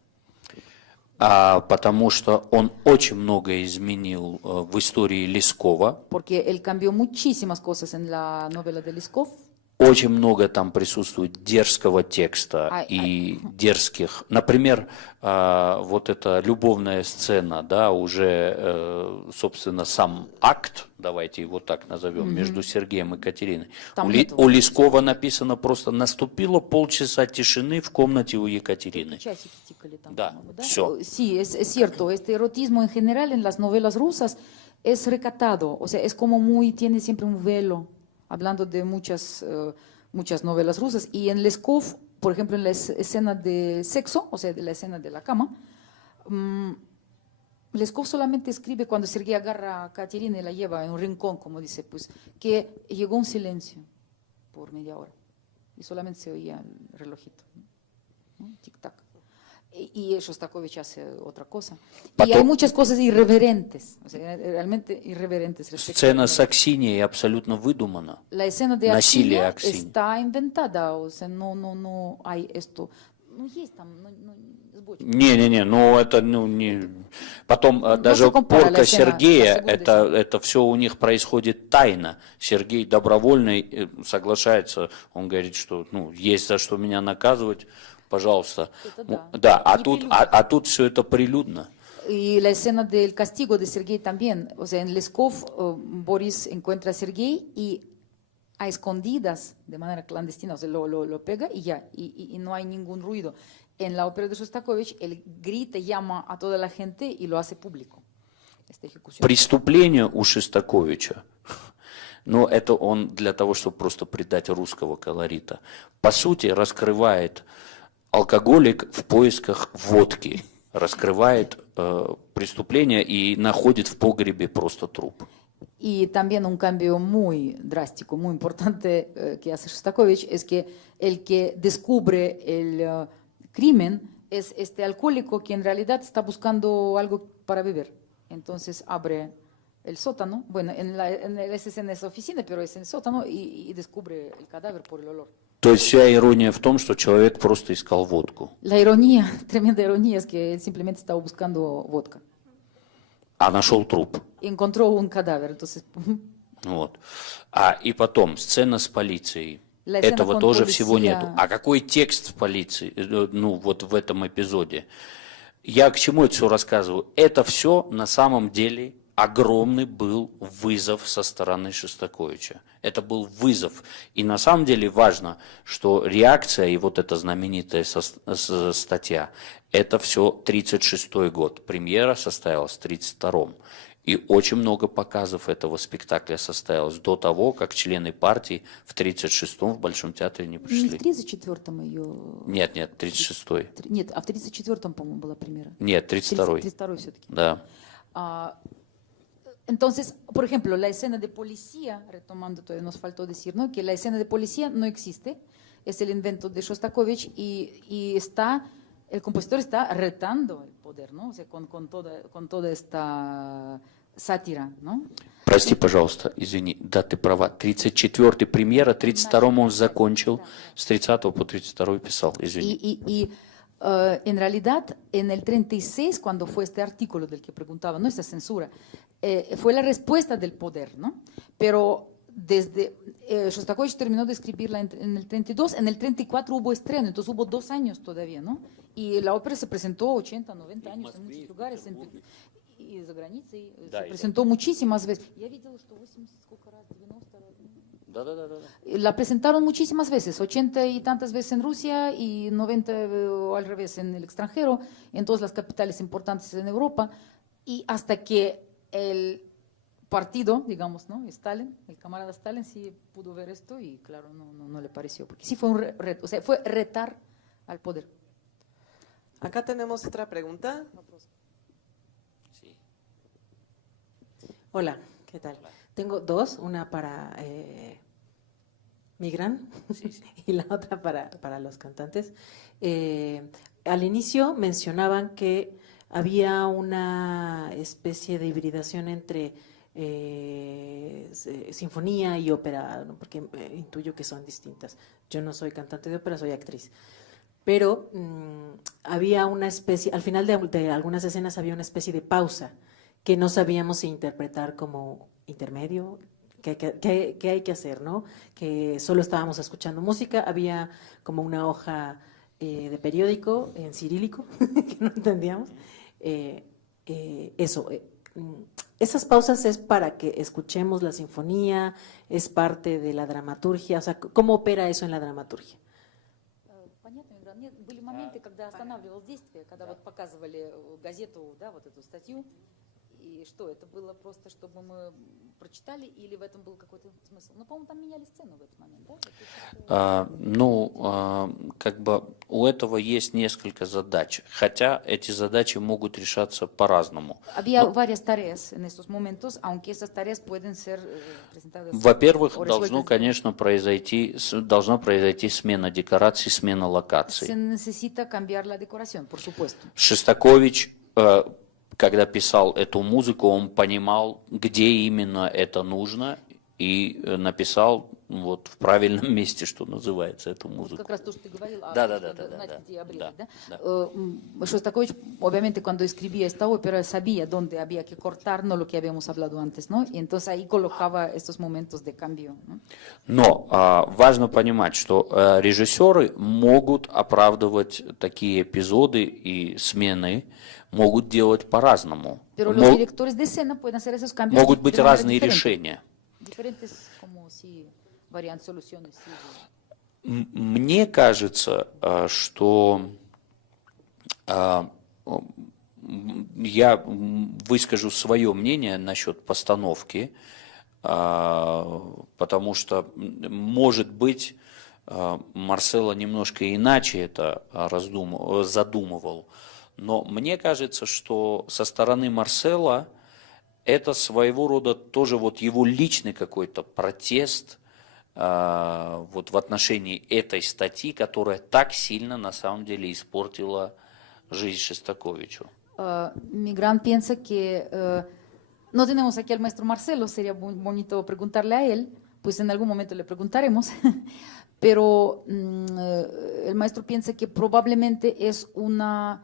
Потому что он очень многое изменил в истории Лескова. Porque él cambió muchísimas cosas en la novela de Leskov. Очень много там присутствует дерзкого текста и дерзких. Например, вот эта любовная сцена, да, уже, собственно, сам акт, давайте его так назовем, между Сергеем и Катериной. У Лескова написано просто «Наступило полчаса тишины в комнате у Екатерины». Часики тикали там. Да, все. Sí, es cierto. Este erotismo en general en las novelas rusas es recatado, o sea, es como tiene siempre un velo. Hablando de muchas novelas rusas. Y en Leskov, por ejemplo, en la escena de sexo, o sea, de la escena de la cama, Leskov solamente escribe cuando Sergei agarra a Katerina y la lleva en un rincón, como dice, pues, que llegó un silencio por media hora. Y solamente se oía el relojito, ¿no? Tic-tac. Y Shostakovich hace otra cosa. Y hay muchas cosas irreverentes, o sea, realmente irreverentes. Сцена с Аксиньей абсолютно выдумана. La escena de Насилие Аксинья Аксиньи. está inventada, o sea, no hay esto. No есть там, сбочка. Не, ну это не. Потом даже se compara порка la escena, Сергея, la segunda это все у них происходит тайно. Сергей добровольно соглашается, он говорит, что есть за что меня наказывать, пожалуйста. Да, а тут все это прилюдно. Y la escena del castigo de Sergei también, o sea, en Leskov Boris encuentra a Sergei y a escondidas, de manera clandestina, o sea, lo pega y ya, y no hay ningún ruido. En la ópera de Shostakovich, él grita, llama a toda la gente y lo hace público, esta ejecución. Преступление у Шостаковича, но это он для того, чтобы просто придать русского колорита, по сути раскрывает алкоголик в поисках водки, раскрывает преступление и находит в погребе просто труп. Y también un cambio muy drástico, muy importante que hace Shostakovich es que el que descubre el crimen es este alcohólico que en realidad está buscando algo para beber. Entonces abre el sótano, bueno, esa escena es oficina, pero es en el sótano y descubre el cadáver por el olor. То есть вся ирония в том, что человек просто искал водку. La ironía, tremenda ironía, es que él simplemente estaba buscando vodka. А нашел труп. Y encontró un cadáver, entonces Вот. И потом сцена с полицией. La escena Этого con тоже policía. всего нету. А какой текст в полиции, ну вот в этом эпизоде? Я к чему это все рассказываю? Это все на самом деле огромный был вызов со стороны Шостаковича. Это был вызов. И на самом деле важно, что реакция и вот эта знаменитая статья, это все 1936 год. Премьера состоялась в 1932. И очень много показов этого спектакля состоялось до того, как члены партии в 1936-м в Большом театре не не в пришли. 34-м ее... Нет, 1936-й. Нет, а в 34-м, по-моему, была премьера. Нет, 1932-й. 32-й все-таки. Да. Entonces, por ejemplo, la escena de policía, retomando, todavía nos faltó decir, ¿no?, que la escena de policía no existe, es el invento de Shostakovich y está, el compositor está retando el poder, ¿no? O sea, con toda esta sátira, ¿no? Прости, пожалуйста, извини, да, ты права. 34-й премьера, 32-м он закончил, с 30 по 32-й писал, извини. En realidad, en el 36, cuando fue este artículo del que preguntaba, ¿no?, esta censura, fue la respuesta del poder, ¿no? Pero desde Shostakovich terminó de escribirla en el 32, en el 34 hubo estreno, entonces hubo 2 años todavía, ¿no? Y la ópera se presentó 80, 90 años en muchos lugares, y за границей, se presentó muchísimas veces. Я видела, что 80, сколько раз, 90 раз. Да. La presentaron muchísimas veces, 80 y tantas veces en Rusia y 90 o al revés en el extranjero, en todas las capitales importantes en Europa, y hasta que el partido, digamos, ¿no?, Stalin, el camarada Stalin sí pudo ver esto y claro, no le pareció, porque sí fue un reto, o sea, fue retar al poder. Acá tenemos otra pregunta. Hola, ¿qué tal? Tengo dos, una para Migran y la otra para los cantantes. Al inicio mencionaban que había una especie de hibridación entre sinfonía y ópera, ¿no?, porque intuyo que son distintas. Yo no soy cantante de ópera, soy actriz. Pero había una especie, al final de algunas escenas había una especie de pausa que no sabíamos si interpretar como intermedio, qué hay que hacer, ¿no? Que solo estábamos escuchando música, había como una hoja de periódico en cirílico que no entendíamos. Esas pausas es para que escuchemos la sinfonía, es parte de la dramaturgia, o sea, ¿cómo opera eso en la dramaturgia? Понятно, нет, были моменты, когда останавливалось действие, когда вот показывали газету, да, вот эту статью, и что, это было просто, чтобы мы прочитали, или в этом был какой-то смысл? Ну, по-моему, там меняли сцену в этот момент, да? Как бы у этого есть несколько задач, хотя эти задачи могут решаться по-разному. Había varias tareas en estos momentos, aunque esas tareas pueden ser presentadas. Во-первых, должна произойти смена декораций, смена локаций. Se necesita cambiar la decoración, por supuesto. Шостакович, когда писал эту музыку, он понимал, где именно это нужно, и написал вот в правильном месте, что называется, эту музыку. Как раз то, что ты говорил, Да. Shostakovich, obviamente, cuando escribía esta ópera, sabía dónde había que cortar, no lo que habíamos hablado antes, ¿no? Y entonces ahí colocaba estos momentos de cambio, ¿no? Но важно понимать, что режиссеры могут оправдывать такие эпизоды и смены, могут делать по-разному. Pero los directores de escena pueden hacer esos cambios. Могут быть разные решения. Diferentes, como si variantes, soluciones. Мне кажется, что я выскажу свое мнение насчет постановки, потому что, может быть, Марсело немножко иначе это задумывал, но мне кажется, что со стороны Марсело это своего рода тоже вот его личный какой-то протест вот в отношении этой статьи, которая так сильно на самом деле испортила жизнь Шостаковичу. Migran piensa que no tenemos aquí al maestro Marcelo, sería muy bonito preguntarle a él, pues en algún momento le preguntaremos, pero el maestro piensa que probablemente es una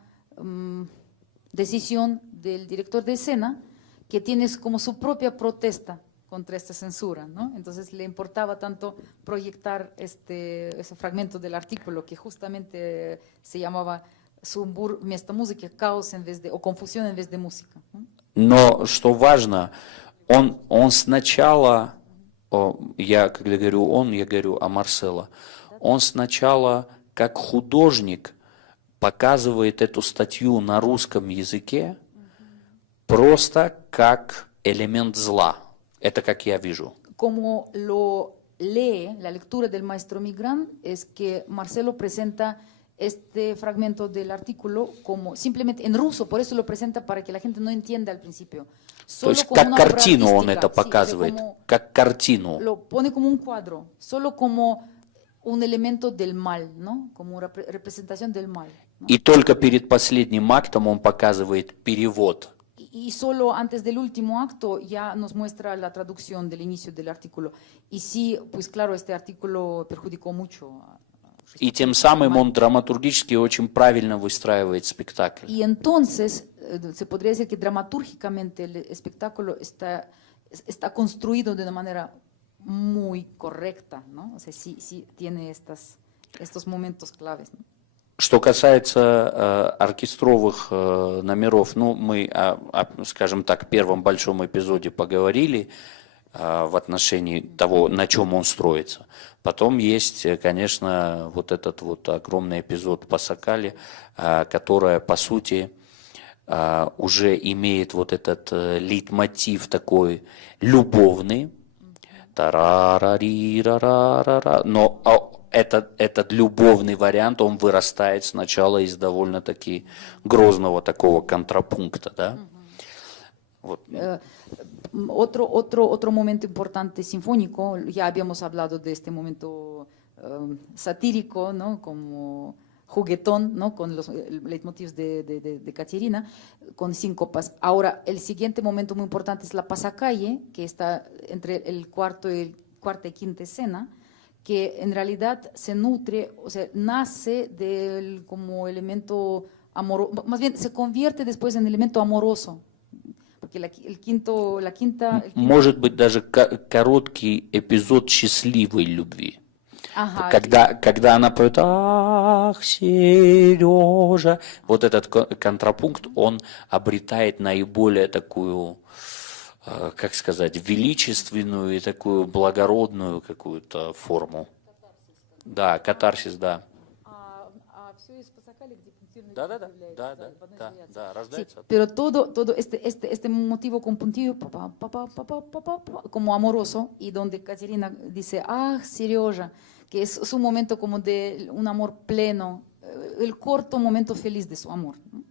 decisión del director de escena que tiene como su propia protesta contra esta censura, ¿no? Entonces le importaba tanto proyectar ese fragmento del artículo que justamente se llamaba «Сумбур вместо музыки», «Caos en vez de, o confusión en vez de música», ¿no? Но что важно, он сначала, я когда говорю он, я говорю о Марсело, он сначала как художник показывает эту статью на русском языке просто как элемент зла. Это как я вижу. Como lo lee la lectura del maestro Migran es que Marcelo presenta este fragmento del artículo como simplemente en ruso, por eso lo presenta para que la gente no entienda al principio. То есть как картину он это показывает, как картину. Lo pone como un cuadro, solo como un elemento del mal, ¿no? Como representación del mal, ¿no? И только перед последним актом он показывает перевод. Y solo antes del último acto ya nos muestra la traducción del inicio del artículo. Y sí, pues claro, este artículo perjudicó mucho a И тем самым он драматургически очень правильно выстраивает спектакль. Y entonces se podría decir que dramatúrgicamente el espectáculo está construido de una manera muy correcta, ¿no? O sea, sí tiene estos momentos claves, ¿no? Что касается оркестровых номеров, ну, мы, скажем так, в первом большом эпизоде поговорили в отношении того, на чем он строится. Потом есть, конечно, вот этот вот огромный эпизод Пасакали, которая, по сути, уже имеет вот этот лейтмотив такой любовный, тарарарирарарара, но этот любовный вариант, он вырастает сначала из довольно-таки грозного такого контрапункта, да? Вот. Otro momento importante sinfónico, ya habíamos hablado de este momento satírico, ¿no? Como juguetón, ¿no? Con los leitmotivs de Caterina, con síncopas. Ahora, el siguiente momento muy importante es la pasacalle, que está entre el cuarta y quinta escena, que en realidad se nutre, o sea, nace del como elemento amoroso, más bien se convierte después en elemento amoroso. Porque la quinta... Может быть, даже короткий эпизод счастливой любви. Ага, когда она поет «Ах, Сережа», вот этот контрапункт, он обретает наиболее такую, как сказать, величественную и такую благородную какую-то форму. Да, катарсис, да. Все из Пасакали, где пунктирность да, рождается. Sí, pero todo este motivo con puntillo como amoroso, y donde Caterina dice, ah, Serежа, que es su momento como de un amor pleno, el corto momento feliz de su amor, ¿no?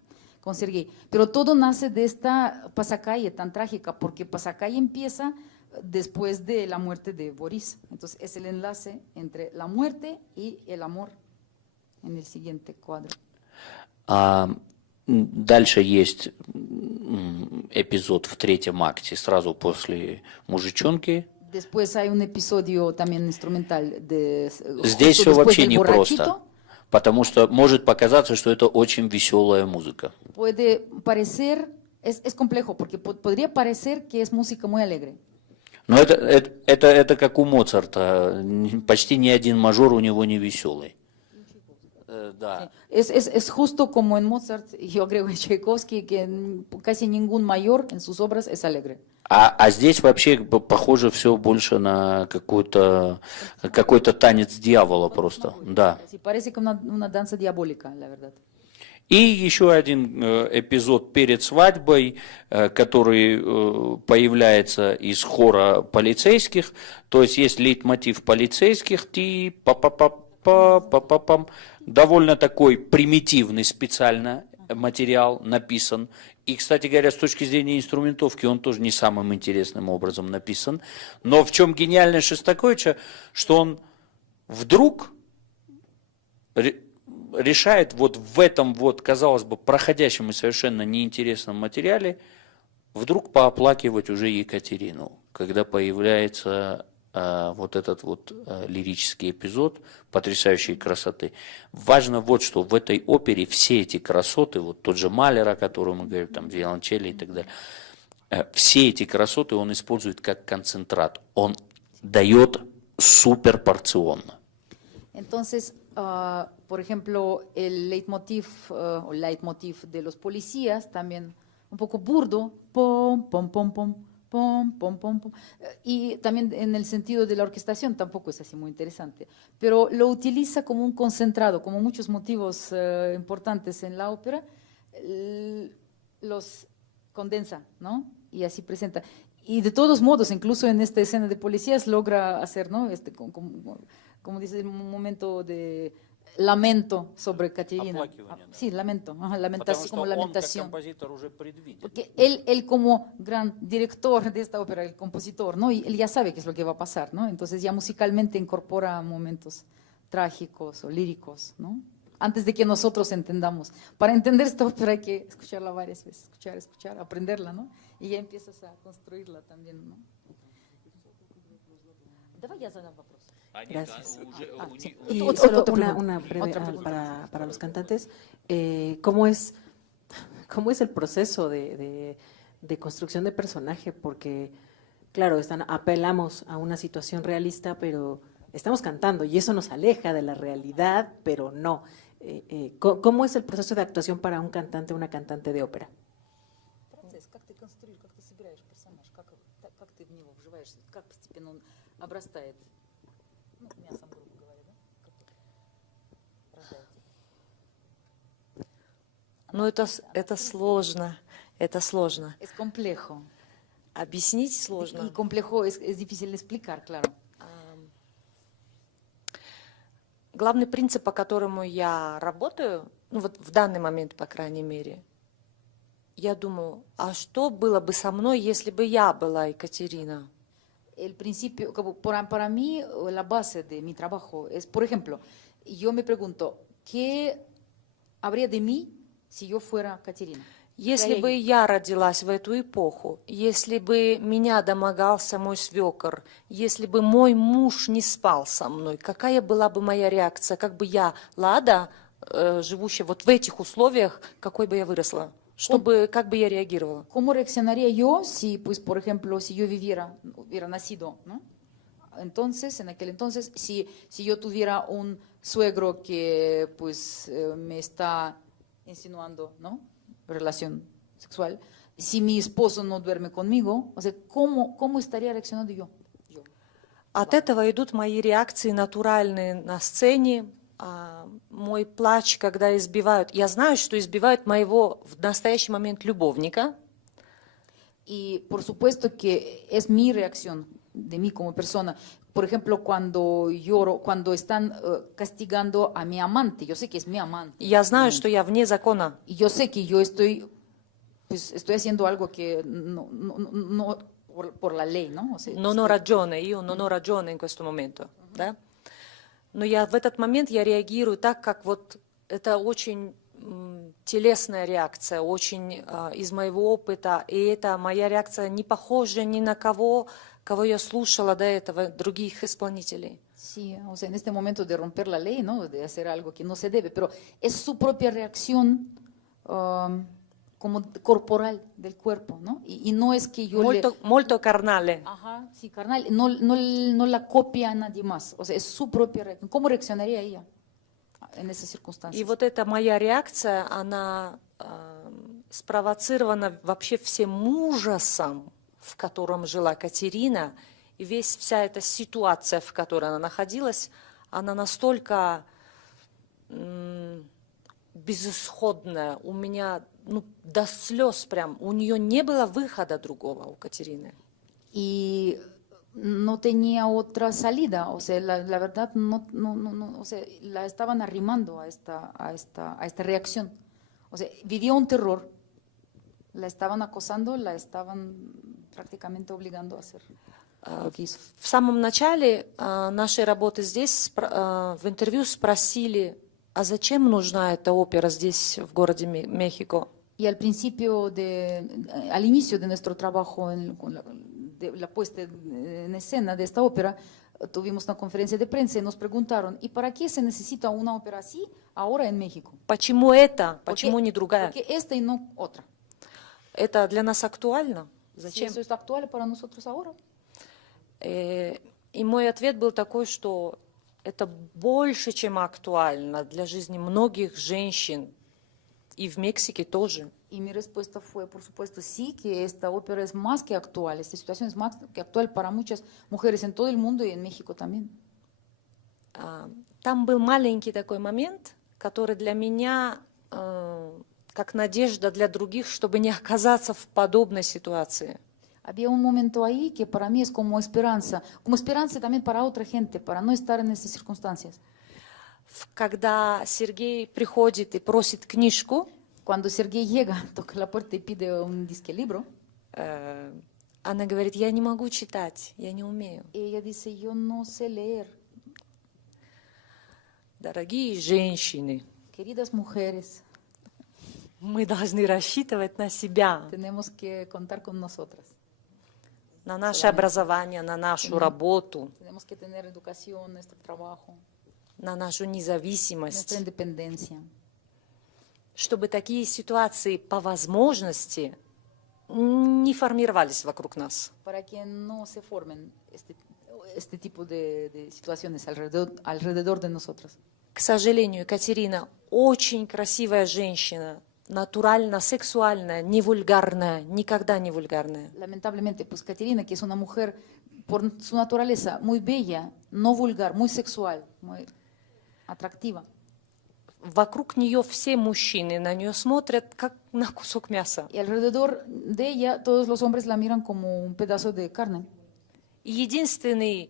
Con Sergei. Pero todo nace de esta pasacalle tan trágica, porque pasacalle empieza después de la muerte de Boris. Entonces es el enlace entre la muerte y el amor en el siguiente cuadro. Дальше есть эпизод в третьем акте, сразу после «Мужичонки». Después hay un episodio también instrumental de... Здесь все вообще непросто, потому что может показаться, что это очень веселая музыка. Puede parecer, es complejo, porque podría parecer que es música muy alegre. Но это как у Моцарта, почти ни один мажор у него не веселый. Да. Es justo como en Mozart, yo creo en Tchaikovsky, que casi ningún mayor en sus obras es alegre. А здесь вообще похоже все больше на какой-то танец дьявола просто, да. Parece que una danza diabólica, la verdad. И еще один эпизод перед свадьбой, который появляется из хора полицейских, то есть лейтмотив полицейских, па-па-па-па-па-па-пам, довольно такой примитивный специально материал написан. И, кстати говоря, с точки зрения инструментовки он тоже не самым интересным образом написан. Но в чем гениальность Шостаковича, что он вдруг решает вот в этом вот, казалось бы, проходящем и совершенно неинтересном материале вдруг пооплакивать уже Екатерину, когда появляется вот этот вот лирический эпизод потрясающей красоты. Важно вот что, в этой опере все эти красоты, вот тот же Малер, о котором мы говорим, там виолончели и так далее, все эти красоты он использует как концентрат, он дает суперпорционно. Entonces, por ejemplo, el leitmotiv o leitmotiv de los policías también un poco burdo, pom, pom, pom, pom, pom, pom, pom, pom. Y también en el sentido de la orquestación tampoco es así muy interesante, pero lo utiliza como un concentrado, como muchos motivos importantes en la ópera, los condensa, ¿no? Y así presenta. Y de todos modos, incluso en esta escena de policías logra hacer, ¿no? Como dice, un momento de lamento sobre Caterina. Sí, lamento, lamentación, como lamentación. Porque él como gran director de esta ópera, el compositor, ¿no? Y él ya sabe qué es lo que va a pasar, ¿no? Entonces ya musicalmente incorpora momentos trágicos o líricos, ¿no? Antes de que nosotros entendamos. Para entender esta ópera hay que escucharla varias veces, escuchar, aprenderla, ¿no? Y ya empiezas a construirla también, ¿no? Давай я задам вопрос. Gracias. Sí. Y Otra solo pregunta. una breve Otra pregunta. para los cantantes. ¿Cómo es el proceso de construcción de personaje? Porque, claro, apelamos a una situación realista, pero estamos cantando y eso nos aleja de la realidad, pero no. ¿Cómo es el proceso de actuación para un cantante o una cantante de ópera? Процесс, как ты конструируешь, как ты собираешь персонаж, как ты в него вживаешься, как постепенно он обрастает, ну, мясом, грубо говоря, да? Как рождается. Ну, это сложно, это сложно. Es complejo. Объяснить сложно. Y complejo es difícil de explicar, claro. Главный принцип, по которому я работаю, ну вот в данный момент, по крайней мере, я думаю, а что было бы со мной, если бы я была Екатерина? El principio, para mí, la base de mi trabajo es, por ejemplo, yo me pregunto, ¿qué habría de mí si yo fuera Caterina? Если бы я родилась в эту эпоху, если бы меня домогался мой свекор, если бы мой муж не спал со мной, какая была бы моя реакция? Как бы я, Лада, живущая вот в этих условиях, какой бы я выросла? Как бы я реагировала? ¿Cómo reaccionaría yo si, pues, por ejemplo, si yo hubiera nacido, ¿no? Entonces, en aquel entonces, si yo tuviera un suegro que, pues, me está insinuando, ¿no? Relación sexual, si mi esposo no duerme conmigo, o sea, ¿cómo estaría reaccionando yo? От этого идут мои реакции натуральные на сцене, мой плач, когда избивают. Я знаю, что избивают моего в настоящий момент любовника. Y por supuesto que es mi reacción de mí como persona. Por ejemplo, cuando lloro, cuando están castigando a mi amante, yo sé que es mi amante. Я знаю, что я вне закона. Y yo sé que yo estoy haciendo algo que no por la ley, ¿no? O sea, Non ho ragione, io non ho ragione in questo momento, да? Но в этот момент я реагирую так, как вот это очень телесная реакция, очень из моего опыта, и это моя реакция не похожа ни на кого я слушала до этого, других исполнителей. Sí, o sea, en este momento de romper la ley, ¿no? De hacer algo que no se debe, pero es su propia reacción como corporal del cuerpo, ¿no? Y no es que yo Molto carnale. Ajá, sí, carnal, no la copia a nadie más, o sea, es su propia reacción. ¿Cómo reaccionaría ella en esas circunstancias? И вот эта моя реакция, она спровоцирована вообще всем ужасом, в котором жила Катерина, и вся эта ситуация, в которой она находилась, она настолько безысходная, у меня до слез прям, у нее не было выхода другого, у Катерины. Y no tenía otra salida, o sea, la verdad, no, o sea, la estaban arrimando a esta reacción. O sea, vivió un terror, la estaban acosando, la estaban prácticamente obligando a hacer. В самом начале нашей работы здесь в интервью спросили а зачем нужна эта опера здесь, в городе Мехико? Y al inicio de nuestro trabajo con la puesta en escena de esta ópera, tuvimos una conferencia de prensa y nos preguntaron, ¿y para qué se necesita una ópera así ahora en México? Почему это? ¿Por Почему qué- не другая? ¿Por qué esta y no otra? Это для нас актуально? Si Зачем? eso es actual para nosotros ahora. И мой ответ был такой, что это больше, чем актуально для жизни многих женщин, и в Мексике тоже. Y mi respuesta fue, por supuesto, sí, que esta ópera es más que actual, esta situación es más que actual para muchas mujeres en todo el mundo y en México también. Там был маленький такой момент, который для меня как надежда для других, чтобы не оказаться в подобной ситуации. Había un momento ahí que para mí es como esperanza también para otra gente, para no estar en estas circunstancias. Когда Сергей приходит и просит книжку, Cuando Sergei llega, toca la puerta y pide un disque libro, она говорит, я не могу читать, я не умею. y ella dice, yo no sé leer. Дорогие женщины, Queridas mujeres, мы должны рассчитывать на себя, tenemos que contar con nosotras. на наше образование, на нашу работу, Tenemos que tener educación, nuestro trabajo, на нашу nuestra независимость, independencia. чтобы такие ситуации по возможности не формировались вокруг нас. Para que no se formen este tipo de situaciones alrededor de nosotras. К сожалению, Екатерина очень красивая женщина, натурально, сексуальная, не вульгарная, никогда не вульгарная. Lamentablemente, pues Caterina, que es una mujer por su naturaleza muy bella, no vulgar, muy sexual, muy atractiva. Вокруг нее все мужчины на нее смотрят, как на кусок мяса. Y alrededor de ella, todos los hombres la miran como un pedazo de carne. И единственный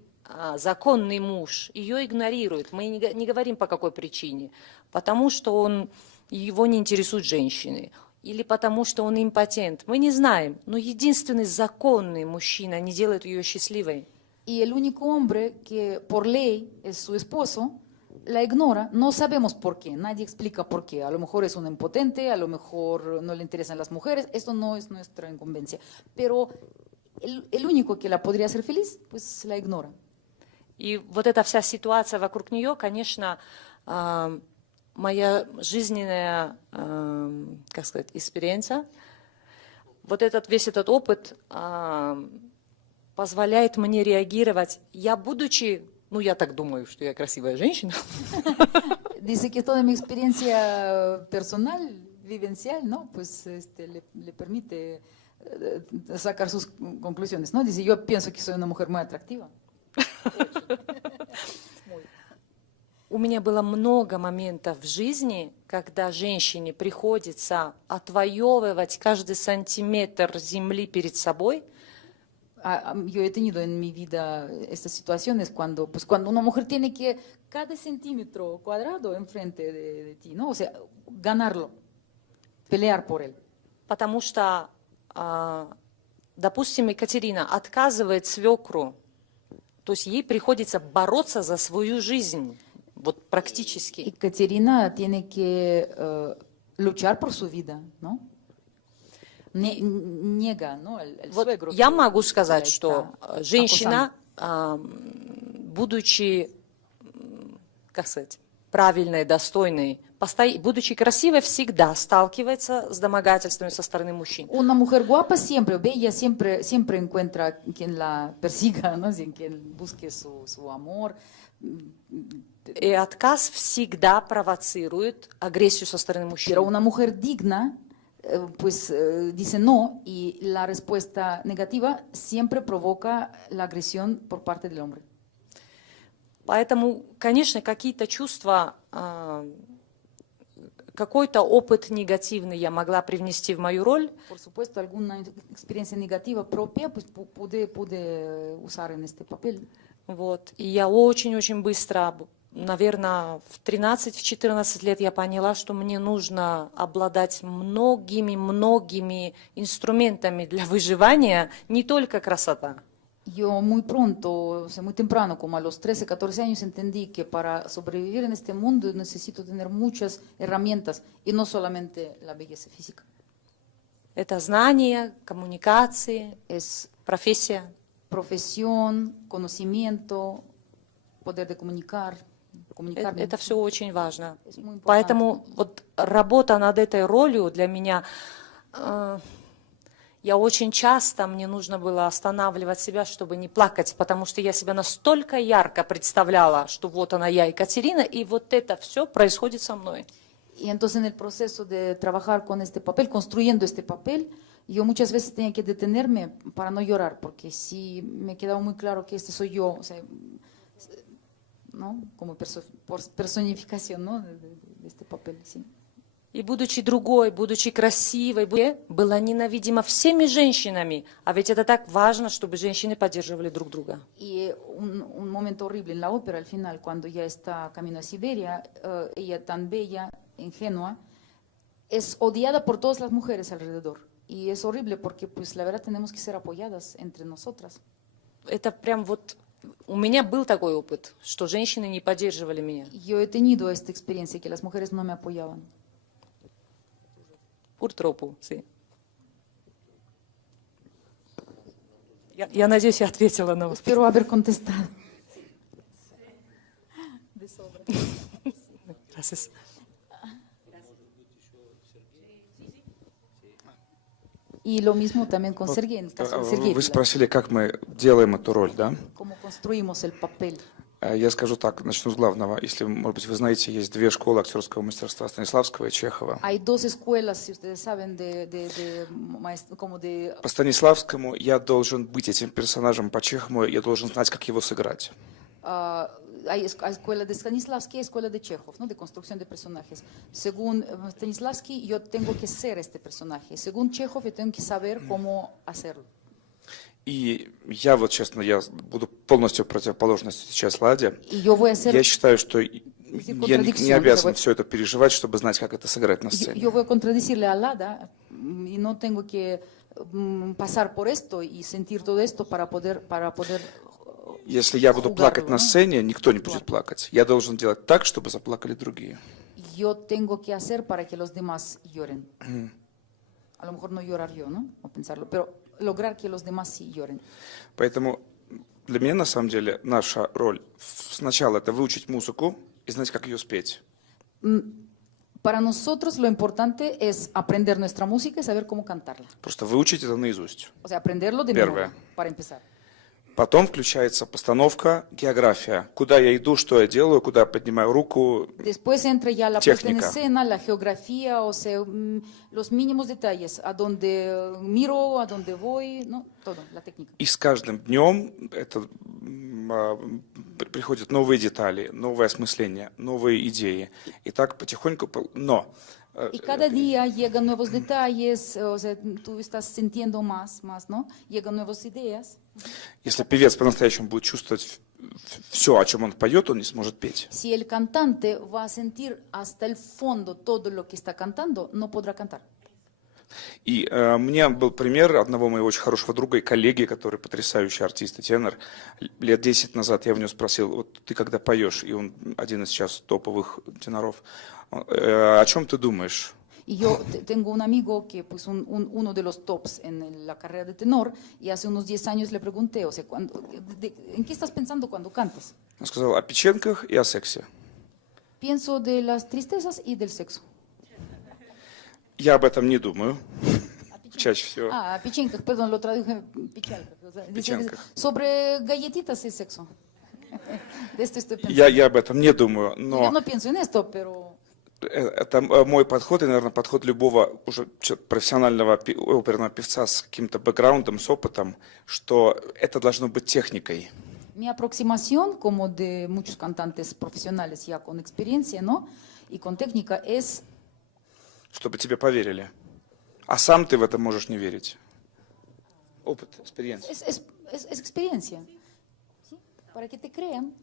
законный муж ее игнорирует. Мы не говорим по какой причине. Потому что его не интересуют женщины. Или потому что он импотент. Мы не знаем. Но единственный законный мужчина не делает ее счастливой. Y el único hombre que por ley es su esposo, la ignora, no sabemos por qué, nadie explica por qué. A lo mejor es un impotente, a lo mejor no le interesan las mujeres, esto no es nuestra incumbencia. Pero el único que la podría hacer feliz, pues la ignora. И вот эта вся ситуация вокруг нее, конечно, моя жизненная, как сказать, экспириенция, вот весь этот опыт позволяет мне реагировать. Я, будучи, я так думаю, что я красивая женщина. Dice que toda mi experiencia personal, vivencial, ¿no? Pues le permite sacar sus conclusiones, ¿no? Dice, yo pienso que soy una mujer muy atractiva. У меня было много моментов в жизни, когда женщине приходится отвоевывать каждый сантиметр земли перед собой. Yo he tenido en mi vida estas situaciones cuando una mujer tiene que cada centímetro cuadrado enfrente de ti, ¿no? O sea, ganarlo, pelear por él. Потому что, допустим, Екатерина отказывает свекру, то есть ей приходится бороться за свою жизнь, вот практически. Y Caterina tiene que luchar por su vida, ¿no? Niega, ¿no? El Вот suegro я que могу сказать, la что está женщина, будучи, как сказать, правильной, достойной, будучи красивой, всегда сталкивается с домогательствами со стороны мужчин. Una mujer guapa siempre, bella, siempre encuentra quien la persiga, ¿no? Quien busque su amor. И отказ всегда провоцирует агрессию со стороны мужчин. Pero una mujer digna, pues dice no, y la respuesta negativa siempre provoca la agresión por parte del hombre. Поэтому, конечно, какие-то чувства, какой-то опыт негативный я могла привнести в мою роль. Por supuesto, alguna experiencia negativa propia, pues pude usar en este papel. Вот. И я очень-очень быстро, наверное, в 13-14 лет я поняла, что мне нужно обладать многими инструментами для выживания, не только красота. Yo muy pronto, o sea, muy temprano, como a los 13, 14 años, entendí que para sobrevivir en este mundo necesito tener muchas herramientas y no solamente la belleza física. Это знания, коммуникации, Es профессия. profesión, conocimiento, poder de comunicarme. Это все очень важно. Es muy importante. Поэтому вот работа над этой ролью для меня, я очень часто, мне нужно было останавливать себя, чтобы не плакать, потому что я себя настолько ярко представляла, что вот она я, Екатерина, и вот это все происходит со мной. Y entonces en el proceso de trabajar con este papel, construyendo este papel, yo muchas veces tenía que detenerme para no llorar, porque sí me quedaba muy claro que este soy yo, o sea, ¿no? Como personificación, ¿no? de este papel, sí. И будучи другой, будучи красивой, была ненавидима всеми женщинами. А ведь это так важно, чтобы женщины поддерживали друг друга. Y un momento horrible en la ópera, al final, cuando ya está camino a Siberia, ella tan bella, ingenua, es odiada por todas las mujeres alrededor. Y es horrible porque, pues, la verdad, tenemos que ser apoyadas entre nosotras. Это прям вот... У меня был такой опыт, что женщины не поддерживали меня. Yo he tenido esta experiencia, que las mujeres no me apoyaban. Purtroppo, sí. Я надеюсь, я ответила на вопрос. Espero haber contestado. Gracias. Y lo mismo también con Sergei, en el caso de Sergei. Вы спросили, как мы делаем эту роль, да? Cómo construimos el papel. Я скажу так, начну с главного. Если, может быть, вы знаете, есть две школы актерского мастерства Станиславского и Чехова. Hay dos escuelas, si ustedes saben, como de... По Станиславскому я должен быть этим персонажем, по Чехову я должен знать, как его сыграть. Hay escuela de Stanislavski y escuela de Chekhov, ¿no? De construcción de personajes. Según Stanislavski, yo tengo que ser este personaje. Según Chekhov, yo tengo que saber cómo hacerlo. И я вот, честно, я буду полностью противоположностью сейчас Ладе. Y yo voy a ser... Я считаю, что я не обязан все это переживать, чтобы знать, как это сыграть на сцене. Yo voy a contradecirle a Lada y no tengo que pasar por esto y sentir todo esto para poder Если я буду плакать на сцене, никто не будет плакать. Я должен делать так, чтобы заплакали другие. Yo tengo que hacer para que los demás lloren. A lo mejor no llorar yo, ¿no? O pensarlo, pero lograr que los demás sí lloren. Поэтому для меня, на самом деле, наша роль сначала это выучить музыку и знать, как ее спеть. Para nosotros lo importante es aprender nuestra música y saber cómo cantarla. Просто выучить это наизусть. O sea, aprenderlo de Первое. memoria, para empezar. Потом включается постановка, география. Куда я иду, что я делаю, куда я поднимаю руку. Después entra ya la puesta en Técnica. escena, la geografía, o sea, los mínimos detalles, a dónde miro, a dónde voy, ¿no? Todo, la técnica. И с каждым днем это приходят новые детали, новое осмысление, новые идеи. И так потихоньку. Но Y cada día llegan nuevos detalles, o sea, tú estás sintiendo más, ¿no? Llegan nuevas ideas. если певец по-настоящему будет чувствовать все, о чем он поет, он не сможет петь. Si el cantante va a sentir hasta el fondo todo lo que está cantando, no podrá cantar. И у меня был пример одного моего очень хорошего друга и коллеги, который потрясающий артист и тенор. Лет 10 назад я у него спросил, вот ты когда поешь, и он один из сейчас топовых теноров, о чем ты думаешь? Y yo tengo un amigo que pues uno de los tops en la carrera de tenor, y hace unos 10 años le pregunté, o sea, ¿en qué estás pensando cuando cantas? Он сказал о печенках и о сексе. Pienso de las tristezas y del sexo. Я об этом не думаю, чаще всего. Ah, pichenkas, perdón, lo traduje pichenkas. O sea, Pichenkas. Sobre galletitas y sexo. De esto estoy pensando. Я об этом не думаю, Yo но no pienso en esto, pero это мой подход и, наверное, подход любого уже профессионального оперного певца с каким-то бэкграундом, с опытом, что это должно быть техникой. mi aproximación, como de muchos cantantes profesionales ya con experiencia, ¿no? Y con técnica, es Чтобы тебе поверили. А сам ты в это можешь не верить. Опыт, экспириенс. es experiencia. ¿Sí? Para que te crean.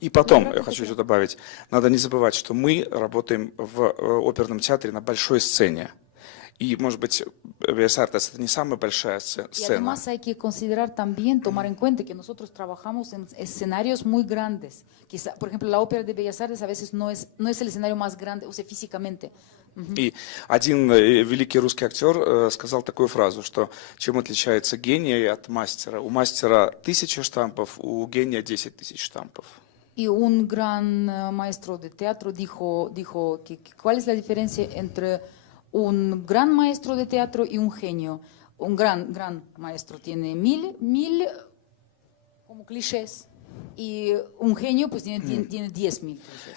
И потом, я хочу еще добавить, надо не забывать, что мы работаем в оперном театре на большой сцене. И, может быть, Bellas Artes — это не самая большая Y сцена. además hay que considerar también, tomar en cuenta que nosotros trabajamos en escenarios muy grandes. Quizá, por ejemplo, la ópera de Bellas Artes a veces no es el escenario más grande, o sea, físicamente. И один великий русский актер сказал такую фразу, что чем отличается гений от мастера? У мастера 1000 штампов, у гения 10 000 штампов. Y un gran maestro de teatro dijo que cuál es la diferencia entre un gran maestro de teatro y un genio. Un gran maestro tiene mil como clichés, y un genio pues tiene 10.000 clichés.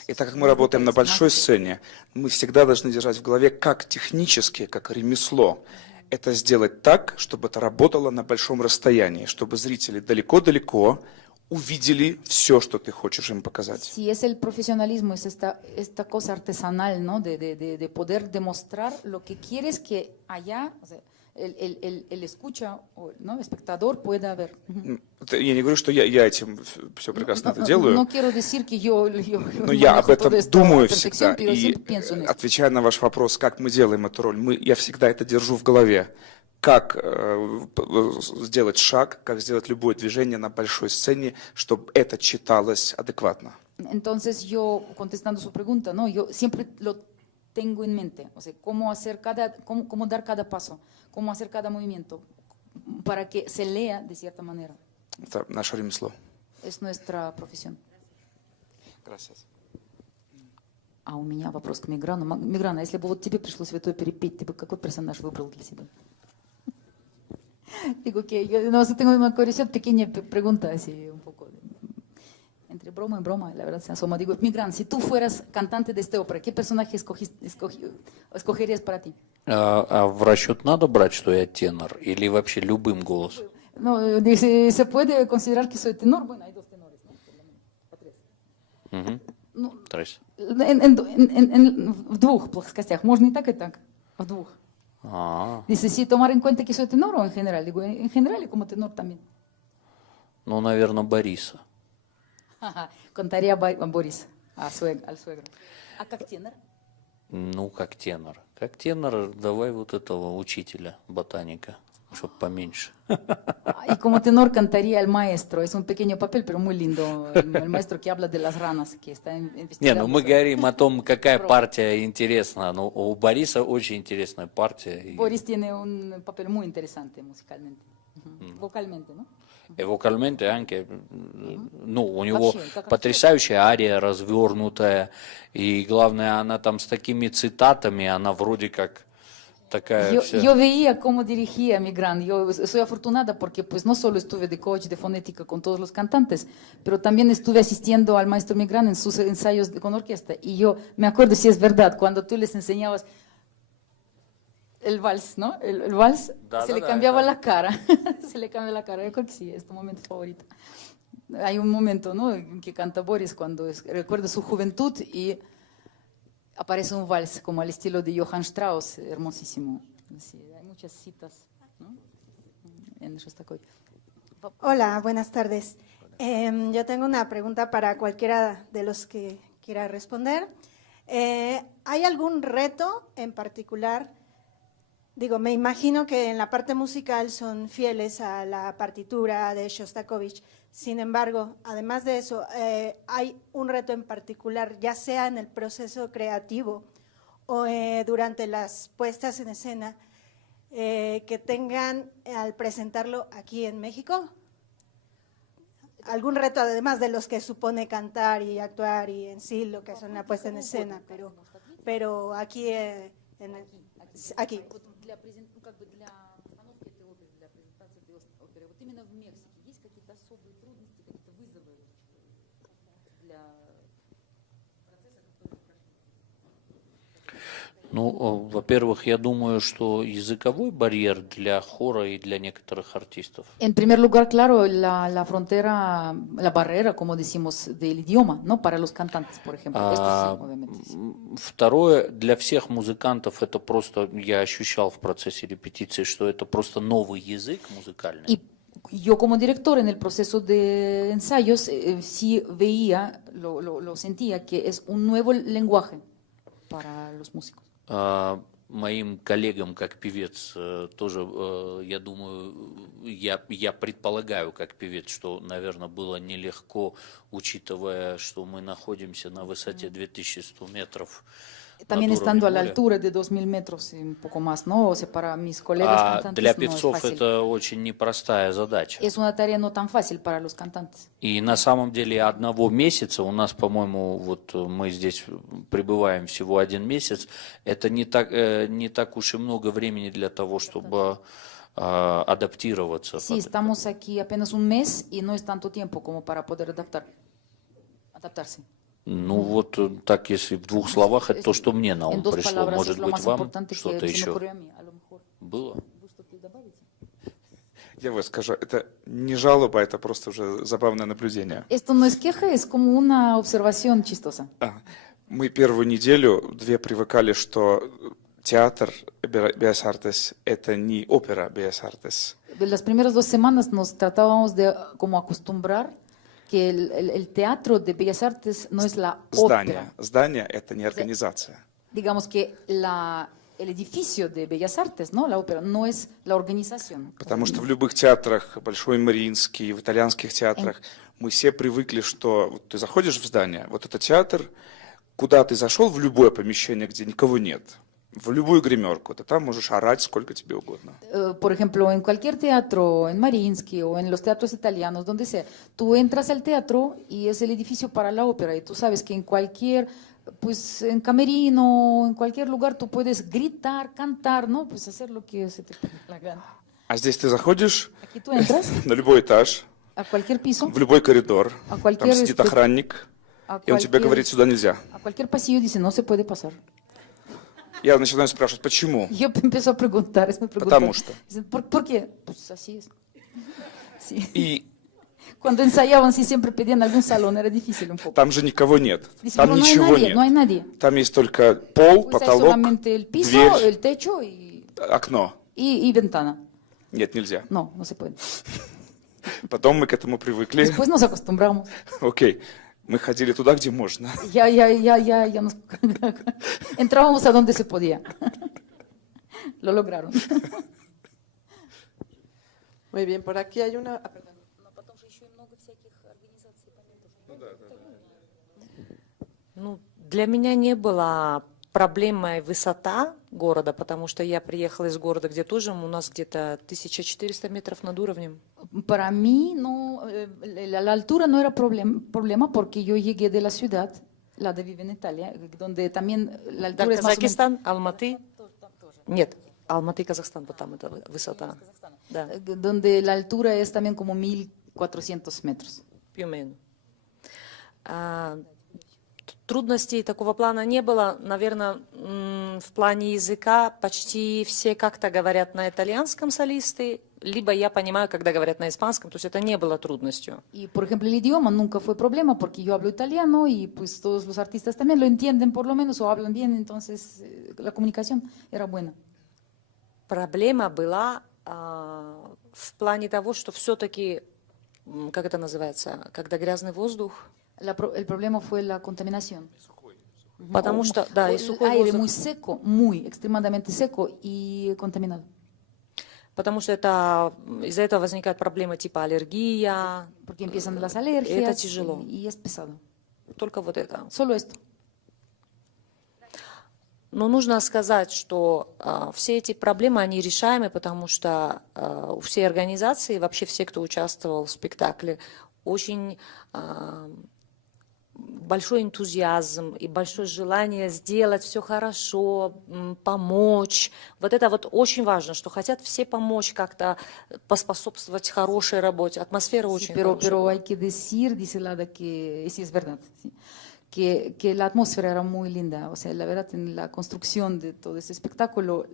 И так как мы работаем на большой сцене, мы всегда должны держать в голове, как технически, как ремесло, это сделать так, чтобы это работало на большом расстоянии, чтобы зрители далеко-далеко увидели все, что ты хочешь им показать. Si es el profesionalismo, es esta cosa artesanal, ¿no? De poder demostrar lo que quieres que allá, o sea, el escucha, ¿no? El espectador pueda ver. Я не говорю, что я этим все прекрасно это делаю, No quiero decir que yo но я об этом думаю всегда. pero И siempre pienso en esto. отвечая на ваш вопрос, как мы делаем эту роль, я всегда это держу в голове. Как сделать шаг, как сделать любое движение на большой сцене, чтобы это читалось адекватно. Entonces yo, contestando su pregunta, no, yo siempre lo tengo en mente, o sea, cómo dar cada paso, cómo hacer cada movimiento, para que se lea de cierta manera. Это наше ремесло. Es nuestra profesión. Gracias. А у меня вопрос к Миграну. Миграна, если бы вот тебе пришлось в это перепеть, ты бы какой персонаж выбрал для себя? Digo que yo no sé, tengo una curiosidad, pequeña pregunta, así un poco entre broma y broma, la verdad se asoma. Digo, Migran, si tú fueras cantante de esta ópera, ¿qué personaje escogerías para ti? А в расчет надо брать, что я тенор, или вообще любым голосом? No, dice, se puede considerar que soy tenor. Bueno, hay dos tenores, ¿no? Por lo menos, o tres. Ну, Трес. в двух плоскостях, можно и так, в двух. Dice, sí, tomar en cuenta que soy tenor o en general. Digo, en general y como tenor también. Ну, наверное, Бориса. Contaría a Boris, al suegro. ¿A как tenor? Ну, как тенор. Как тенор, давай вот этого учителя, ботаника, чтобы поменьше. Y como tenor cantaría el maestro. Es un pequeño papel, pero muy lindo. El maestro que habla de las ranas, que está investigando. Не, ну мы говорим о том, какая партия интересна. Ну, у Бориса очень интересная партия. Boris tiene un papel muy interesante musicalmente, vocalmente, ¿no? И вокальmente, anche, ну, у него потрясающая ария, развернутая. И главное, она там с такими цитатами, она вроде как такая вся... Yo veía cómo dirigía Migran. Yo soy afortunada porque pues no solo estuve de coach de fonética con todos los cantantes, pero también estuve asistiendo al maestro Migran en sus ensayos con orquesta. Y yo me acuerdo, si es verdad, cuando tú les enseñabas el vals, ¿no? El vals, se le cambiaba la cara. Se le cambia la cara. Yo creo que sí, es tu momento favorito. Hay un momento, ¿no?, en que canta Boris cuando recuerda su juventud y aparece un vals como al estilo de Johann Strauss, hermosísimo. Sí, hay muchas citas, ¿no?, en Shostakovich. Hola, buenas tardes. Yo tengo una pregunta para cualquiera de los que quiera responder. ¿Hay algún reto en particular? Digo, me imagino que en la parte musical son fieles a la partitura de Shostakovich. Sin embargo, además de eso, hay un reto en particular, ya sea en el proceso creativo o durante las puestas en escena, que tengan al presentarlo aquí en México. ¿Algún reto además de los que supone cantar y actuar y en sí lo que son la puesta en escena, pero aquí aquí? Для постановки этой оперы, для презентации этой оперы, вот именно в Мексике есть какие-то особые трудности, какие-то вызовы для процесса, который прошел? Ну, во-первых, я думаю, что языковой барьер для хора и для некоторых артистов. En primer lugar, claro, la frontera, la barrera, como decimos, del idioma, ¿no? Para los cantantes, por ejemplo. Esto sí, obviamente. Второе, для всех музыкантов это просто, я ощущал в процессе репетиции, что это просто новый язык музыкальный. Y yo como director en el proceso de ensayos sí veía, lo sentía, que es un nuevo lenguaje para los músicos. моим коллегам как певец тоже, я думаю, я предполагаю как певец, что, наверное, было нелегко, учитывая, что мы находимся на высоте 2100 метров. También над estando a la уровнем моря. altura de 2000 metros y un poco más, ¿no? O sea, para mis colegas А cantantes для no es певцов fácil. это очень непростая задача. Es una tarea no tan fácil para los cantantes. И на самом деле одного месяца, у нас, по-моему, вот мы здесь пребываем всего 1 месяц, это не так уж и много времени для того, чтобы адаптироваться. Sí, estamos aquí apenas un mes y no es tanto tiempo como para poder adaptarse. Ну вот так, если в 2 словах, это то, что мне на En ум 2 пришло. palabras es Может lo быть, más вам importante que что-то se me еще ocurrió a mí. A lo mejor. было? ¿Gusto que добавите? Я вот скажу, это не жалоба, это просто уже забавное наблюдение. Esto no es queja, es como una observación chistosa. Мы первую неделю-2 привыкали, что театр Bellas Artes – это не опера Bellas Artes. Las primeras 2 semanas nos tratábamos de como acostumbrar que el teatro de Bellas Artes no es la ópera. Здание – это не организация. Digamos que el edificio de Bellas Artes, ¿no? La ópera, no es la organización. Потому что в любых театрах, Большой Мариинский, в итальянских театрах, мы все привыкли, что вот ты заходишь в здание, вот это театр, куда ты зашел, в любое помещение, где никого нет, в любую гримерку, ты там можешь орать сколько тебе угодно. Por ejemplo, en cualquier teatro, en Mariinsky o en los teatros italianos, donde sea, tú entras al teatro y es el edificio para la ópera y tú sabes que en cualquier, pues en camerino, en cualquier lugar tú puedes gritar, cantar, ¿no? Pues hacer lo que se te ponga la gana. А здесь ты заходишь Aquí tú entras на любой этаж, a cualquier piso, в любой коридор, a там cualquier, сидит охранник, a и он тебе говорит, сюда нельзя. a cualquier pasillo dice, no se puede pasar. Я начинаю спрашивать, почему? Yo empiezo a preguntar, es mi pregunta. Потому что. ¿Por qué? Pues así es. Sí. И Cuando ensayaban, sí siempre pedían algún salón, era difícil un poco. там же никого нет, Dicen, там "No hay ничего nadie, нет. no hay nadie. Там есть только пол, Pues hay потолок, solamente el piso, дверь, el techo окно. y ventana. Нет, нельзя. No, no se puede. Потом мы к этому привыкли. Después nos acostumbramos. Окей, мы ходили туда, где можно. Ya nos... Entrábamos a donde se podía. Lo lograron. Muy bien, por aquí hay una... perdón. Ну, для меня не было проблемой высота города, потому что я приехала из города, где тоже у нас где-то 1400 метров над уровнем. Para mí, no, la altura no era problema porque yo llegué de la ciudad, la de vive en Italia, donde también la Да, altura es más o menos... Казахстан, Алматы. Нет, Алматы, Казахстан, вот там это высота. Да, donde la altura es también como 1400 metros. più o meno. Трудностей такого плана не было. Наверное, в плане языка почти все как-то говорят на итальянском солисты, либо я понимаю, когда говорят на испанском, то есть это не было трудностью. Y, por ejemplo, el idioma nunca fue problema porque yo hablo italiano y pues todos los artistas también lo entienden por lo menos o hablan bien, entonces la comunicación era buena. Проблема была в плане того, что все-таки, как это называется, когда грязный воздух, El problema fue la contaminación. потому что, да, и El сухой aire воздух, muy seco, muy extremadamente seco y contaminado. потому что это, из-за этого возникают проблемы типа аллергия, Porque empiezan las alergias тяжело. y es pesado. только вот это. Solo esto. Но нужно сказать, что все эти проблемы, они решаемы, потому что у всей организации, вообще все, кто участвовал в спектакле, очень большой энтузиазм и большое желание сделать все хорошо, помочь. Вот это вот очень важно, что хотят все помочь как-то поспособствовать хорошей работе. Атмосфера очень Pero хорошая. hay que decir, dice Lada, que sí es verdad, sí, que la atmósfera era muy linda. O sea, la verdad, en la construcción de todo ese espectáculo,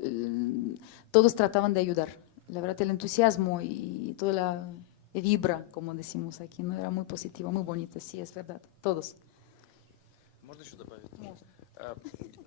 todos trataban de ayudar. La verdad, el entusiasmo y toda la vibra, como decimos aquí, no era muy positiva, muy bonita. Sí, es verdad, todos.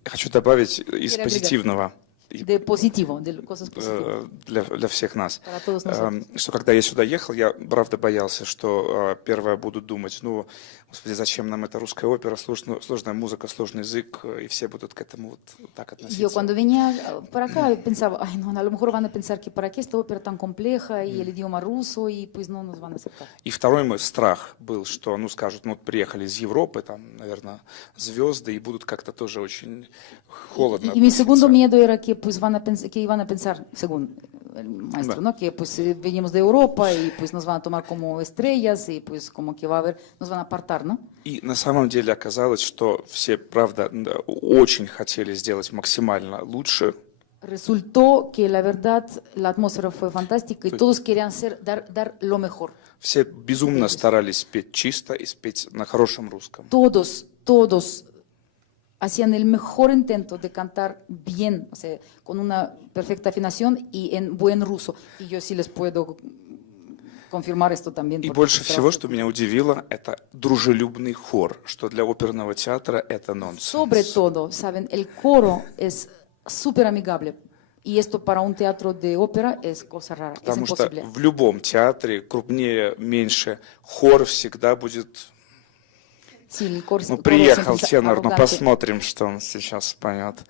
Я хочу добавить из Quiere agregar. позитивного. de positivo, de cosas positivas. Для всех нас. Para todos nosotros. Что когда я сюда ехал, я правда боялся, что первое будут думать, ну, господи, зачем нам эта русская опера, сложная музыка, сложный язык, и все будут к этому вот так относиться. Yo cuando venía para acá pensaba, ay no, a lo mejor van a pensar que para qué esta ópera tan compleja y el idioma ruso, y pues no nos van a aceptar. И второй мой страх был, что, ну, скажут, ну, вот приехали из Европы, там, наверное, звезды, и будут как-то тоже очень холодно Y mi segundo относиться. miedo era que pues que iban a pensar, según el maestro, ¿no? Que pues venimos de Europa y pues nos van a tomar como estrellas y pues como que va a haber, nos van a apartar, ¿no? И на самом деле оказалось, что все, правда, очень хотели сделать максимально лучше. Resultó que la verdad la atmósfera fue fantástica y todos querían dar lo mejor. Все безумно старались петь чисто и спеть на хорошем русском. Todos hacían el mejor intento de cantar bien, o sea, con una perfecta afinación y en buen ruso. Y yo sí les puedo confirmar esto también. И porque больше trabajo всего, что меня удивило, это дружелюбный хор, что для оперного театра это нонсенс. Sobre todo, saben, el coro es súper amigable. Y esto para un teatro de ópera es cosa rara, es Потому что imposible. в любом театре, крупнее, меньше, хор всегда будет... Sí, el coro, Ну, coro приехал siempre es тенор, ну, arrogante. посмотрим, что он сейчас поет.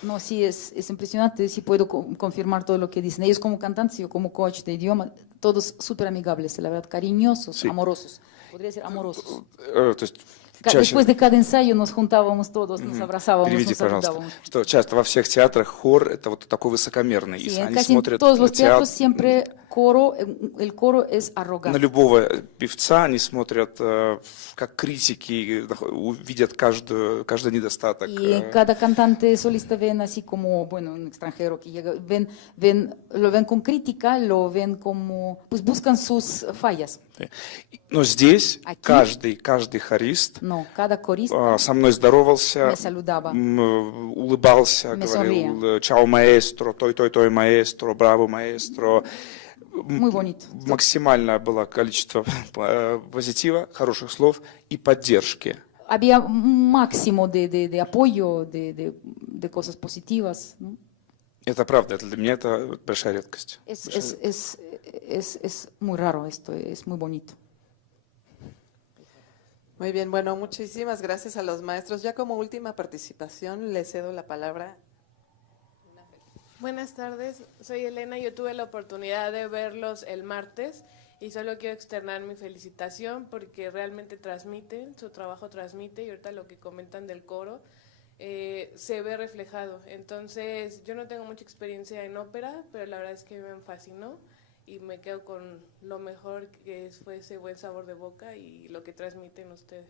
No, sí, es impresionante, sí puedo confirmar todo lo que dicen. Ellos como cantantes, yo como coach de idioma, todos súper amigables, la verdad, cariñosos, Sí. amorosos. Podría decir amorosos. То есть чаще... Después de cada ensayo nos juntábamos todos, nos abrazábamos, Переведи, nos пожалуйста. saludábamos. Что часто во всех театрах хор это вот такой высокомерный. Sí, Если en они casi смотрят todos на los teatros театр, siempre el coro es на arrogante. любого певца, они смотрят как критики, видят каждый недостаток. Y cada cantante solista ven así como, bueno, un extranjero que llega, lo ven con crítica, lo ven como, pues buscan sus fallas. Но здесь Aquí- каждый хорист No, cada corista со мной здоровался, me saludaba. улыбался, Me говорил «Чао, маэстро», «Той маэстро», «Браво, маэстро». Muy bonito. Максимальное было количество позитива, хороших слов и поддержки. Había un máximo de apoyo, de cosas positivas, ¿no? Это правда, для меня это большая редкость. Es muy raro esto, es muy bonito. Muy bien, bueno, muchísimas gracias a los maestros. Ya como última participación, les cedo la palabra. Buenas tardes, soy Elena. Yo tuve la oportunidad de verlos el martes y solo quiero externar mi felicitación porque realmente transmiten, su trabajo transmite, y ahorita lo que comentan del coro se ve reflejado. Entonces, yo no tengo mucha experiencia en ópera, pero la verdad es que me fascinó y me quedo con lo mejor que fue ese buen sabor de boca y lo que transmiten ustedes.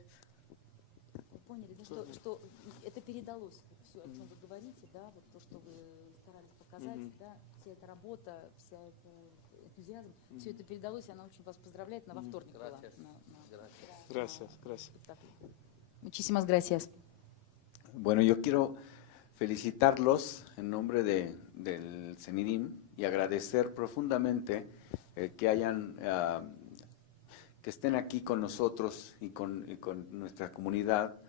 Поняли, да, что это передалось, все, о чем вы говорите, да, вот то, что вы старались показать, да, вся эта работа, вся эта энтузиазм, все это передалось, и она очень вас поздравляет, она во вторник была. Gracias. Muchísimas gracias. Bueno, yo quiero felicitarlos en nombre del CENIDIM y agradecer profundamente que estén aquí con nosotros y con nuestra comunidad.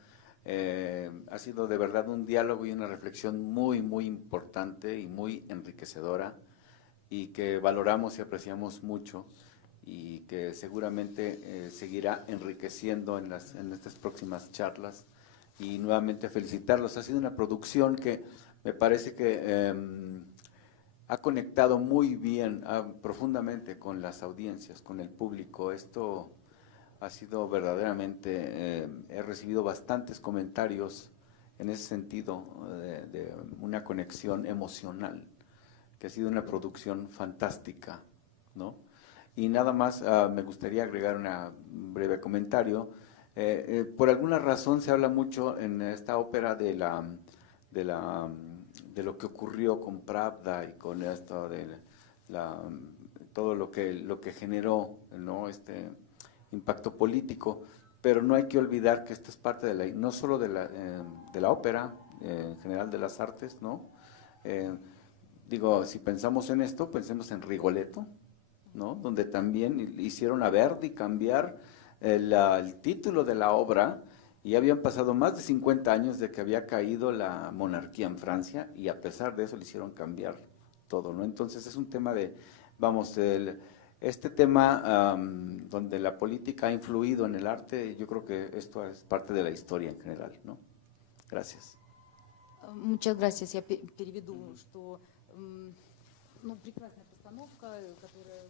Ha sido de verdad un diálogo y una reflexión muy, muy importante y muy enriquecedora, y que valoramos y apreciamos mucho, y que seguramente seguirá enriqueciendo en estas próximas charlas. Y nuevamente felicitarlos. Ha sido una producción que me parece que ha conectado muy bien, profundamente con las audiencias, con el público. Esto ha sido verdaderamente, he recibido bastantes comentarios en ese sentido, de una conexión emocional, que ha sido una producción fantástica, ¿no? Y nada más me gustaría agregar un breve comentario. Por alguna razón se habla mucho en esta ópera de lo que ocurrió con Pravda y con esto todo lo que generó, ¿no?, este impacto político, pero no hay que olvidar que esto es parte no solo de la ópera, en general de las artes, ¿no? Digo, si pensamos en esto, pensemos en Rigoletto, ¿no?, donde también hicieron a Verdi cambiar el título de la obra, Y habían pasado más de 50 años de que había caído la monarquía en Francia y a pesar de eso le hicieron cambiar todo, ¿no? Entonces es un tema de, vamos, este tema donde la política ha influido en el arte, yo creo que esto es parte de la historia en general, ¿no? Gracias. Muchas gracias. Я переведу, что ну, прекрасная постановка, которая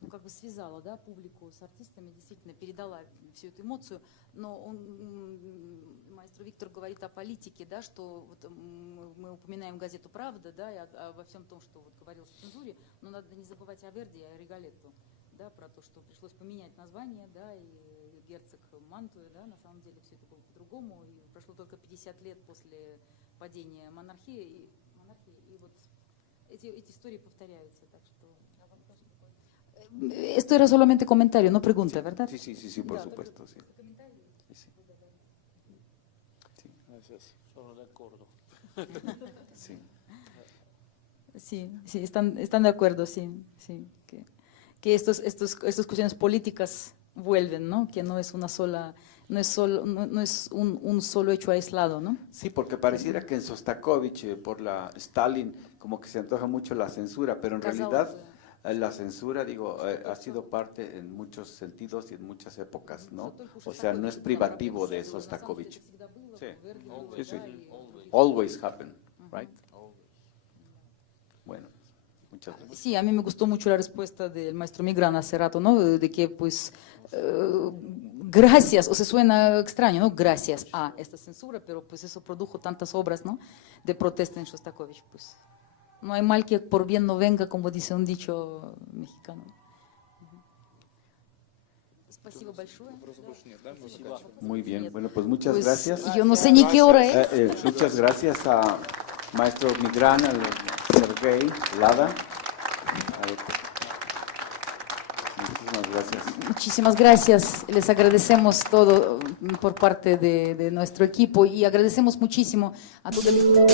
ну, как бы связала, да, публику с артистами, действительно передала всю эту эмоцию. Но маэстро Виктор говорит о политике, да, что вот мы упоминаем газету «Правда», да, и обо всем том, что вот говорилось о цензуре, но надо не забывать о Верди, о Риголетто, да, про то, что пришлось поменять название, да, и герцог Мантуи, да, на самом деле все это было по-другому, и прошло только 50 лет после падения монархии, и вот эти истории повторяются, так что... Esto era solamente comentario, no pregunta, ¿verdad? Sí, por supuesto, sí. Gracias. Solo de acuerdo. Sí, están de acuerdo, sí. Que estas cuestiones políticas vuelven, ¿no? Que no es una sola, no es un solo hecho aislado, ¿no? Sí, porque pareciera que en Sostakovich, por la Stalin, como que se antoja mucho la censura, pero en realidad la censura, digo, ha sido parte en muchos sentidos y en muchas épocas, ¿no? O sea, no es privativo de Sostakovich. Sí. Always happen, right? Bueno, muchas gracias. Sí, a mí me gustó mucho la respuesta del maestro Migrán hace rato, ¿no? De que, pues, gracias, o sea, suena extraño, ¿no? Gracias a esta censura, pero pues eso produjo tantas obras, ¿no? De protesta en Shostakovich, pues. No hay mal que por bien no venga, como dice un dicho mexicano. Спасибо большое. Muy bien, bueno, pues muchas gracias. Yo no sé ni qué hora es. Muchas gracias a maestro Migrán, al Sergei Lada. Muchísimas gracias. Muchísimas gracias. Les agradecemos todo por parte de nuestro equipo y agradecemos muchísimo a todo el equipo.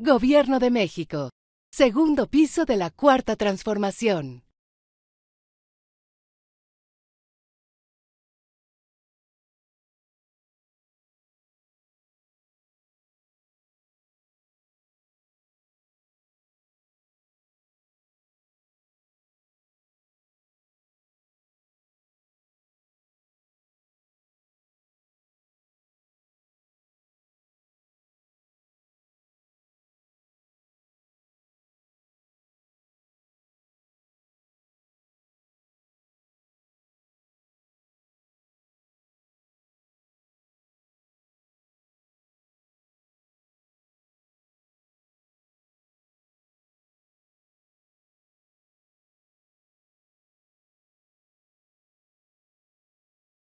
Gobierno de México. Segundo piso de la Cuarta Transformación.